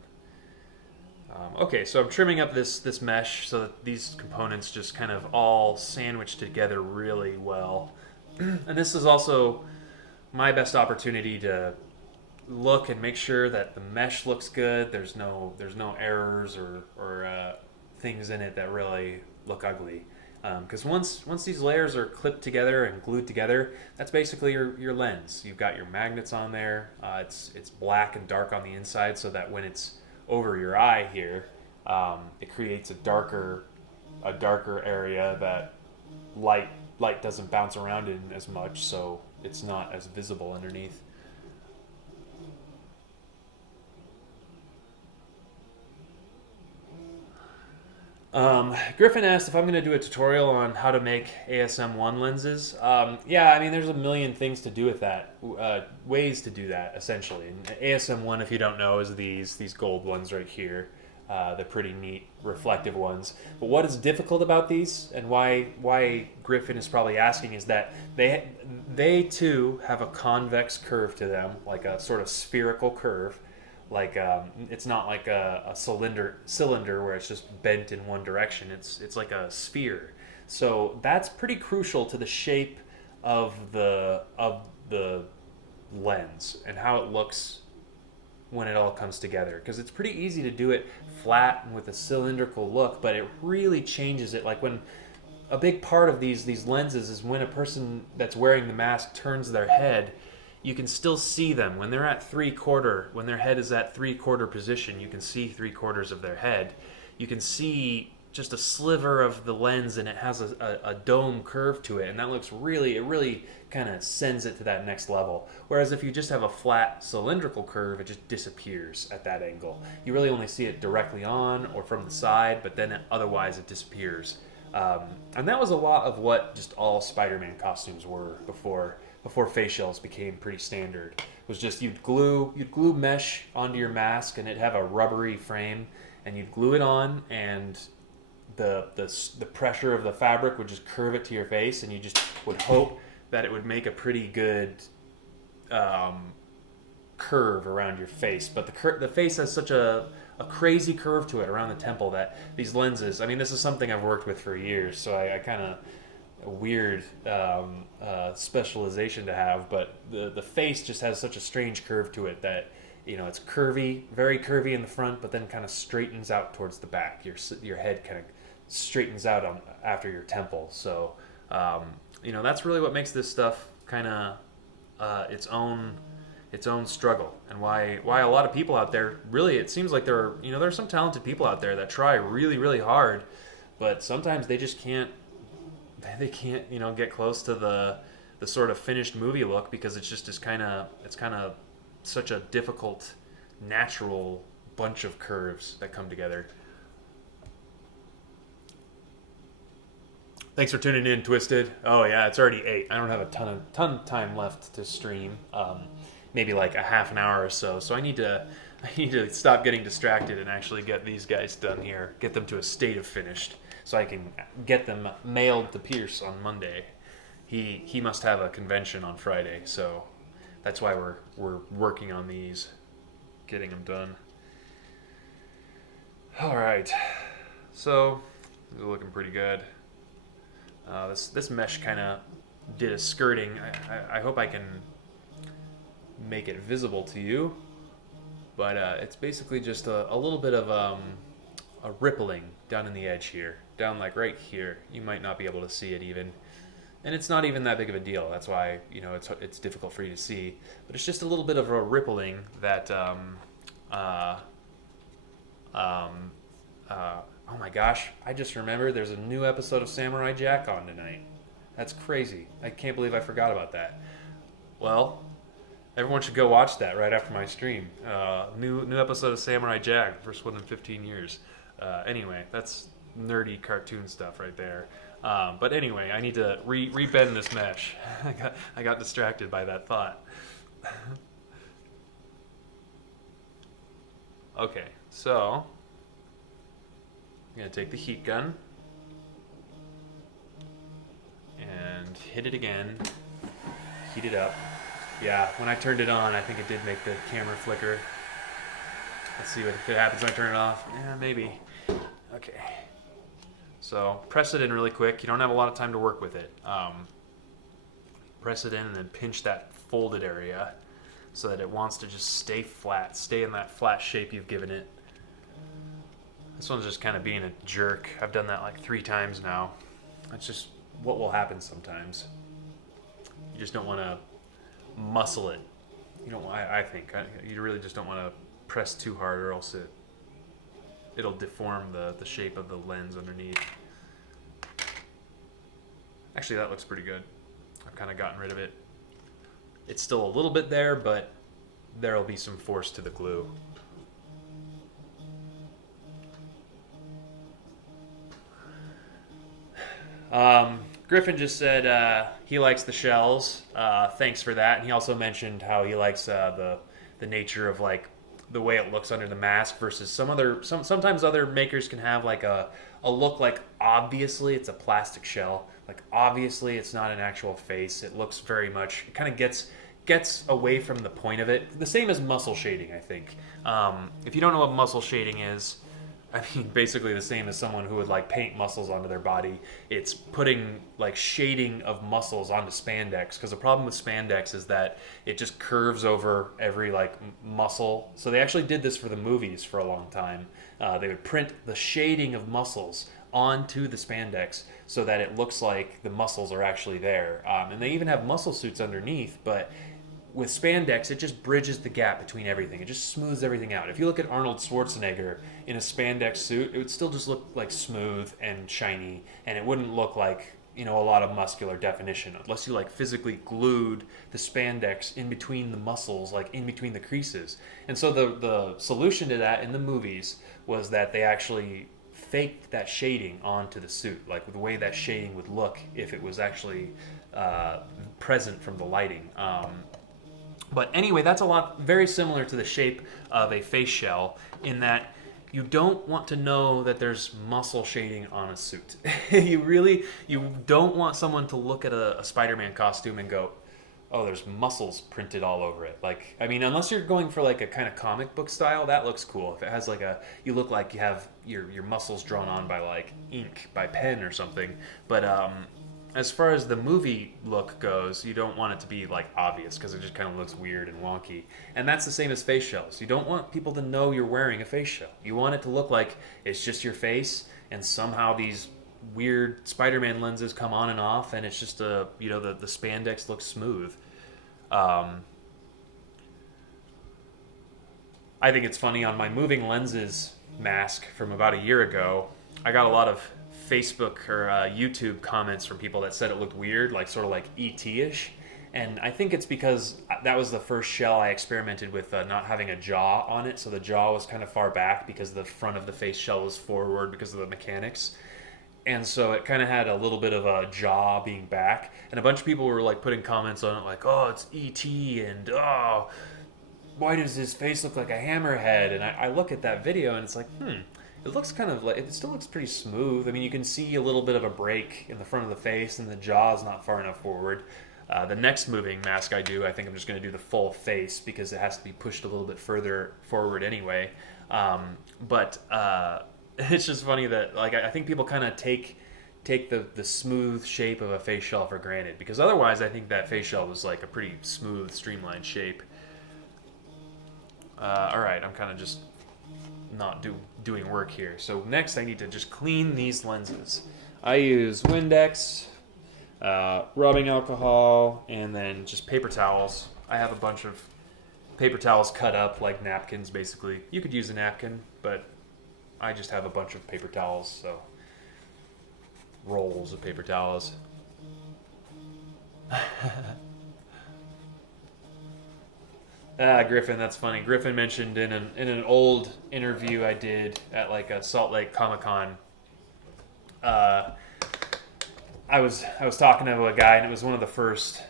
Okay, so I'm trimming up this mesh so that these components just kind of all sandwich together really well. And this is also my best opportunity to look and make sure that the mesh looks good. There's no errors or things in it that really look ugly. Because once these layers are clipped together and glued together, that's basically your lens. You've got your magnets on there. It's black and dark on the inside, so that when it's over your eye here, it creates a darker area that light doesn't bounce around in as much, so it's not as visible underneath. Griffin asked if I'm going to do a tutorial on how to make ASM1 lenses. Yeah, I mean, there's a million things to do with that, ways to do that, essentially. And ASM1, if you don't know, is these gold ones right here. They're pretty neat, reflective ones. But what is difficult about these, and why Griffin is probably asking, is that they too have a convex curve to them, like a sort of spherical curve. Like it's not like a cylinder where it's just bent in one direction. It's like a sphere. So that's pretty crucial to the shape of the lens and how it looks when it all comes together. Because it's pretty easy to do it flat and with a cylindrical look, but it really changes it. Like when a big part of these lenses is when a person that's wearing the mask turns their head, you can still see them when they're at 3/4. When their head is at 3/4 position, you can see 3/4 of their head. You can see just a sliver of the lens, and it has a dome curve to it, and that looks it really kind of sends it to that next level. Whereas if you just have a flat cylindrical curve, it just disappears at that angle. You really only see it directly on or from the side, but then otherwise it disappears. And that was a lot of what just all Spider-Man costumes were before facials became pretty standard. It was just you'd glue mesh onto your mask, and it'd have a rubbery frame, and you'd glue it on, and the pressure of the fabric would just curve it to your face, and you just would hope that it would make a pretty good curve around your face. But the face has such a crazy curve to it around the temple that these lenses, I mean, this is something I've worked with for years, so I kind of a weird specialization to have, but the face just has such a strange curve to it that, you know, it's curvy, very curvy in the front, but then kind of straightens out towards the back. Your head kind of straightens out after your temple. So you know, that's really what makes this stuff kind of its own struggle, and why a lot of people out there, really, it seems like there are some talented people out there that try really, really hard, but sometimes they just can't get close to the sort of finished movie look, because it's kind of such a difficult natural bunch of curves that come together. Thanks for tuning in, Twisted. Oh yeah, it's already 8. I don't have a ton of time left to stream. Maybe like a half an hour or so. So I need to stop getting distracted and actually get these guys done here. Get them to a state of finished, so I can get them mailed to Pierce on Monday. He must have a convention on Friday, so that's why we're working on these, getting them done. All right, so these are looking pretty good. This mesh kind of did a skirting. I hope I can make it visible to you, but it's basically just a little bit of a rippling down in the edge here, down like right here. You might not be able to see it even, and it's not even that big of a deal. That's why, you know, it's difficult for you to see, but it's just a little bit of a rippling that oh my gosh, I just remembered there's a new episode of Samurai Jack on tonight. That's crazy. I can't believe I forgot about that. Well, everyone should go watch that right after my stream. New episode of Samurai Jack, first one in 15 years. Anyway, that's nerdy cartoon stuff right there. But anyway, I need to rebend this mesh. I got distracted by that thought. Okay, so I'm going to take the heat gun and hit it again, heat it up. Yeah, when I turned it on, I think it did make the camera flicker. Let's see if it happens when I turn it off. Yeah, maybe. Okay. So press it in really quick. You don't have a lot of time to work with it. Press it in and then pinch that folded area so that it wants to just stay flat, stay in that flat shape you've given it. This one's just kind of being a jerk. I've done that like 3 times now. That's just what will happen sometimes. You just don't want to muscle it. You don't. I think you really just don't want to press too hard, or else it'll deform the shape of the lens underneath. Actually, that looks pretty good. I've kind of gotten rid of it. It's still a little bit there, but there'll be some force to the glue. Griffin just said he likes the shells. Thanks for that. And he also mentioned how he likes the nature of like the way it looks under the mask versus sometimes other makers can have like a look like obviously it's a plastic shell. Like obviously it's not an actual face. It looks very much, it kind of gets away from the point of it. The same as muscle shading, I think. If you don't know what muscle shading is, I mean, basically the same as someone who would like paint muscles onto their body. It's putting like shading of muscles onto spandex, because the problem with spandex is that it just curves over every like muscle. So they actually did this for the movies for a long time. They would print the shading of muscles onto the spandex so that it looks like the muscles are actually there. And they even have muscle suits underneath, but with spandex, it just bridges the gap between everything. It just smooths everything out. If you look at Arnold Schwarzenegger in a spandex suit, it would still just look like smooth and shiny, and it wouldn't look like, you know, a lot of muscular definition unless you like physically glued the spandex in between the muscles, like in between the creases. And so the solution to that in the movies was that they actually faked that shading onto the suit, like the way that shading would look if it was actually present from the lighting. But anyway, that's very similar to the shape of a face shell in that you don't want to know that there's muscle shading on a suit. You don't want someone to look at a Spider-Man costume and go, oh, there's muscles printed all over it. Like, I mean, unless you're going for like a kind of comic book style, that looks cool. If it has like you look like you have your muscles drawn on by like ink, by pen or something. But as far as the movie look goes, you don't want it to be like obvious because it just kind of looks weird and wonky. And that's the same as face shells. You don't want people to know you're wearing a face shell. You want it to look like it's just your face, and somehow these weird Spider-Man lenses come on and off, and it's just the spandex looks smooth. I think it's funny, on my moving lenses mask from about a year ago, I got a lot of Facebook or YouTube comments from people that said it looked weird, like sort of like ET-ish. And I think it's because that was the first shell I experimented with not having a jaw on it. So the jaw was kind of far back because the front of the face shell was forward because of the mechanics. And so it kind of had a little bit of a jaw being back. And a bunch of people were like putting comments on it like, oh, it's ET, and oh, why does his face look like a hammerhead? And I look at that video and it's like, it looks kind of like, it still looks pretty smooth. I mean, you can see a little bit of a break in the front of the face, and the jaw is not far enough forward. The next moving mask I do, I think I'm just going to do the full face because it has to be pushed a little bit further forward anyway. But it's just funny that like I think people kind of take the smooth shape of a face shell for granted, because otherwise I think that face shell was like a pretty smooth, streamlined shape. All right, I'm kind of just not doing work here. So next I need to just clean these lenses. I use Windex, rubbing alcohol, and then just paper towels. I have a bunch of paper towels cut up like napkins, basically. You could use a napkin, but I just have a bunch of paper towels, so rolls of paper towels. Griffin, that's funny. Griffin mentioned in an old interview I did at like a Salt Lake Comic-Con. I was talking to a guy, and it was one of the first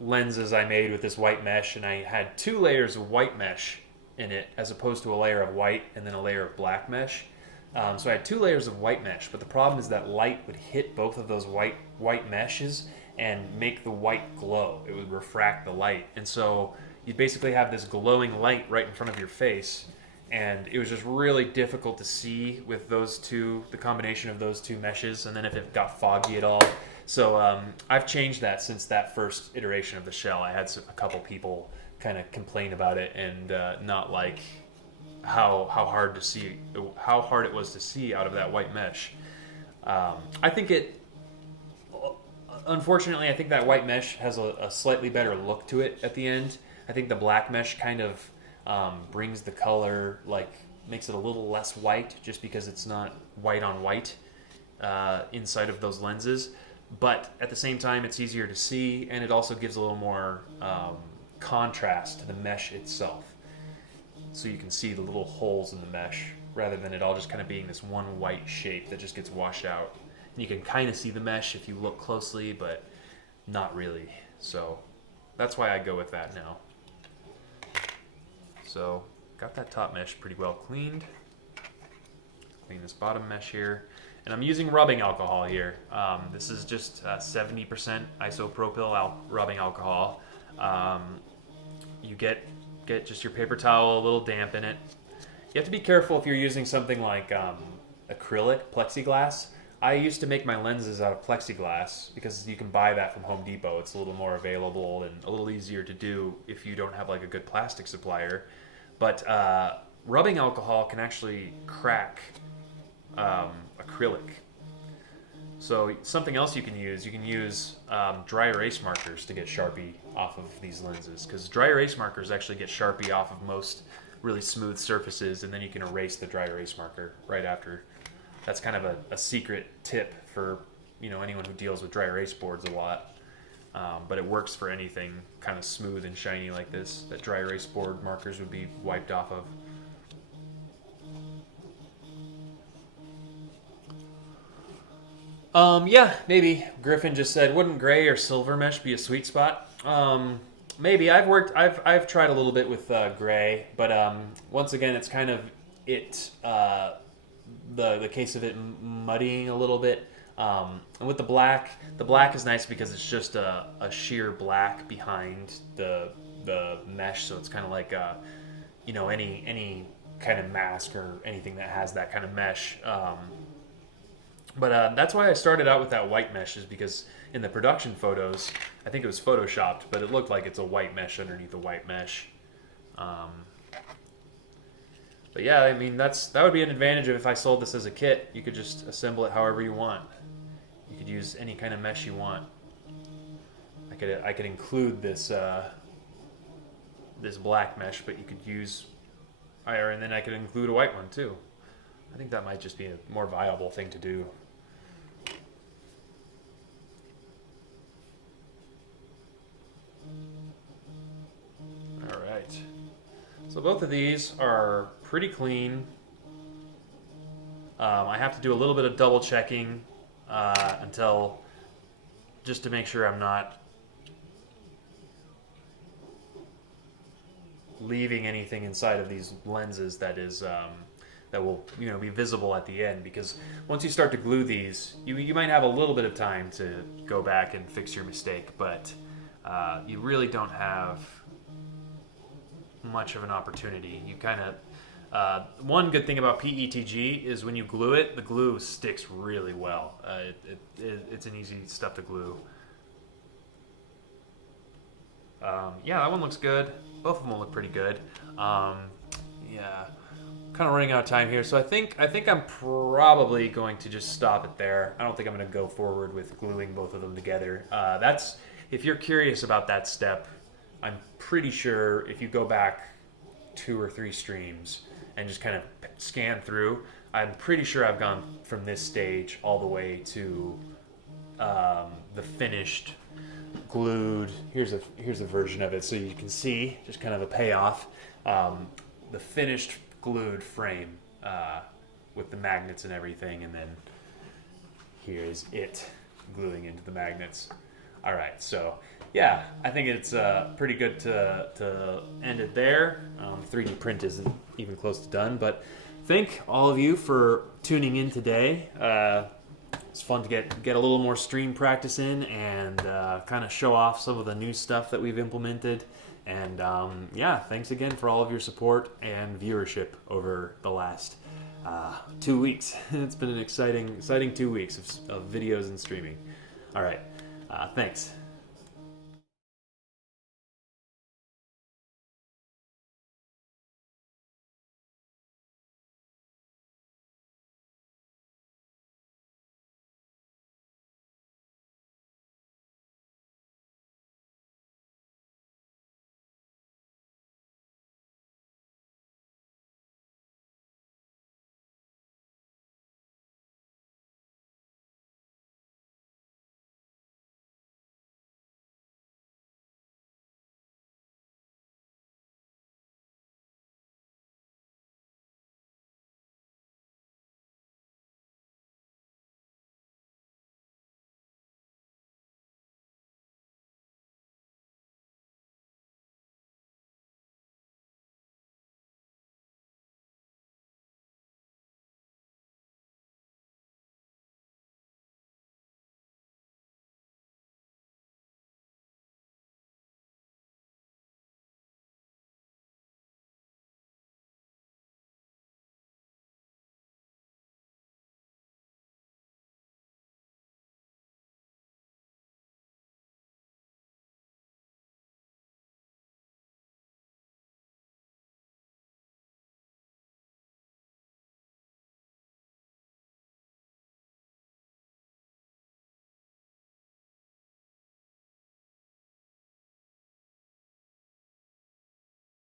lenses I made with this white mesh, and I had 2 layers of white mesh in it as opposed to a layer of white and then a layer of black mesh. So I had 2 layers of white mesh, but the problem is that light would hit both of those white meshes and make the white glow. It would refract the light, and so you basically have this glowing light right in front of your face, and it was just really difficult to see with the combination of those 2 meshes, and then if it got foggy at all. So I've changed that since that first iteration of the shell. I had a couple people kind of complain about it and not like how hard it was to see out of that white mesh. Unfortunately, I think that white mesh has a slightly better look to it at the end. I think the black mesh kind of brings the color, like makes it a little less white, just because it's not white on white inside of those lenses. But at the same time, it's easier to see, and it also gives a little more contrast to the mesh itself. So you can see the little holes in the mesh, rather than it all just kind of being this one white shape that just gets washed out You can kind of see the mesh if you look closely, but not really. So that's why I go with that now. So got that top mesh pretty well cleaned. Clean this bottom mesh here. And I'm using rubbing alcohol here. This is just 70% isopropyl rubbing alcohol. You get just your paper towel, a little damp in it. You have to be careful if you're using something like acrylic, plexiglass. I used to make my lenses out of plexiglass because you can buy that from Home Depot. It's a little more available and a little easier to do if you don't have like a good plastic supplier. But rubbing alcohol can actually crack acrylic. So something else you can use dry erase markers to get Sharpie off of these lenses, because dry erase markers actually get Sharpie off of most really smooth surfaces, and then you can erase the dry erase marker right after. That's kind of a secret tip for anyone who deals with dry erase boards a lot, but it works for anything kind of smooth and shiny like this that dry erase board markers would be wiped off of. Yeah, maybe. Griffin just said, wouldn't gray or silver mesh be a sweet spot? Maybe. I've tried a little bit with gray, but once again, it's kind of the case of it muddying a little bit. And with the black is nice because it's just a sheer black behind the mesh, so it's kind of like any kind of mask or anything that has that kind of mesh. But that's why I started out with that white mesh, is because in the production photos, I think it was photoshopped, but it looked like it's a white mesh underneath a white mesh. But yeah, I mean, that would be an advantage of if I sold this as a kit. You could just assemble it however you want. You could use any kind of mesh you want. I could include this this black mesh, but you could use and then I could include a white one too. I think that might just be a more viable thing to do. All right. So both of these are pretty clean. I have to do a little bit of double checking just to make sure I'm not leaving anything inside of these lenses that will be visible at the end, because once you start to glue these, you might have a little bit of time to go back and fix your mistake, but you really don't have much of an opportunity. You kind of one good thing about PETG is when you glue it, the glue sticks really well. It's an easy stuff to glue. Yeah, that one looks good. Both of them look pretty good. Yeah, kind of running out of time here, so I think I'm probably going to just stop it there. I don't think I'm going to go forward with gluing both of them together. If you're curious about that step, I'm pretty sure if you go back 2 or 3 streams and just kind of scan through, I'm pretty sure I've gone from this stage all the way to the finished glued. Here's a version of it so you can see just kind of a payoff. The finished glued frame with the magnets and everything, and then here's it gluing into the magnets. All right, so yeah, I think it's pretty good to end it there. 3D print isn't even close to done, but thank all of you for tuning in today. It's fun to get a little more stream practice in and kind of show off some of the new stuff that we've implemented. And yeah, thanks again for all of your support and viewership over the last 2 weeks. It's been an exciting 2 weeks of videos and streaming. All right, thanks.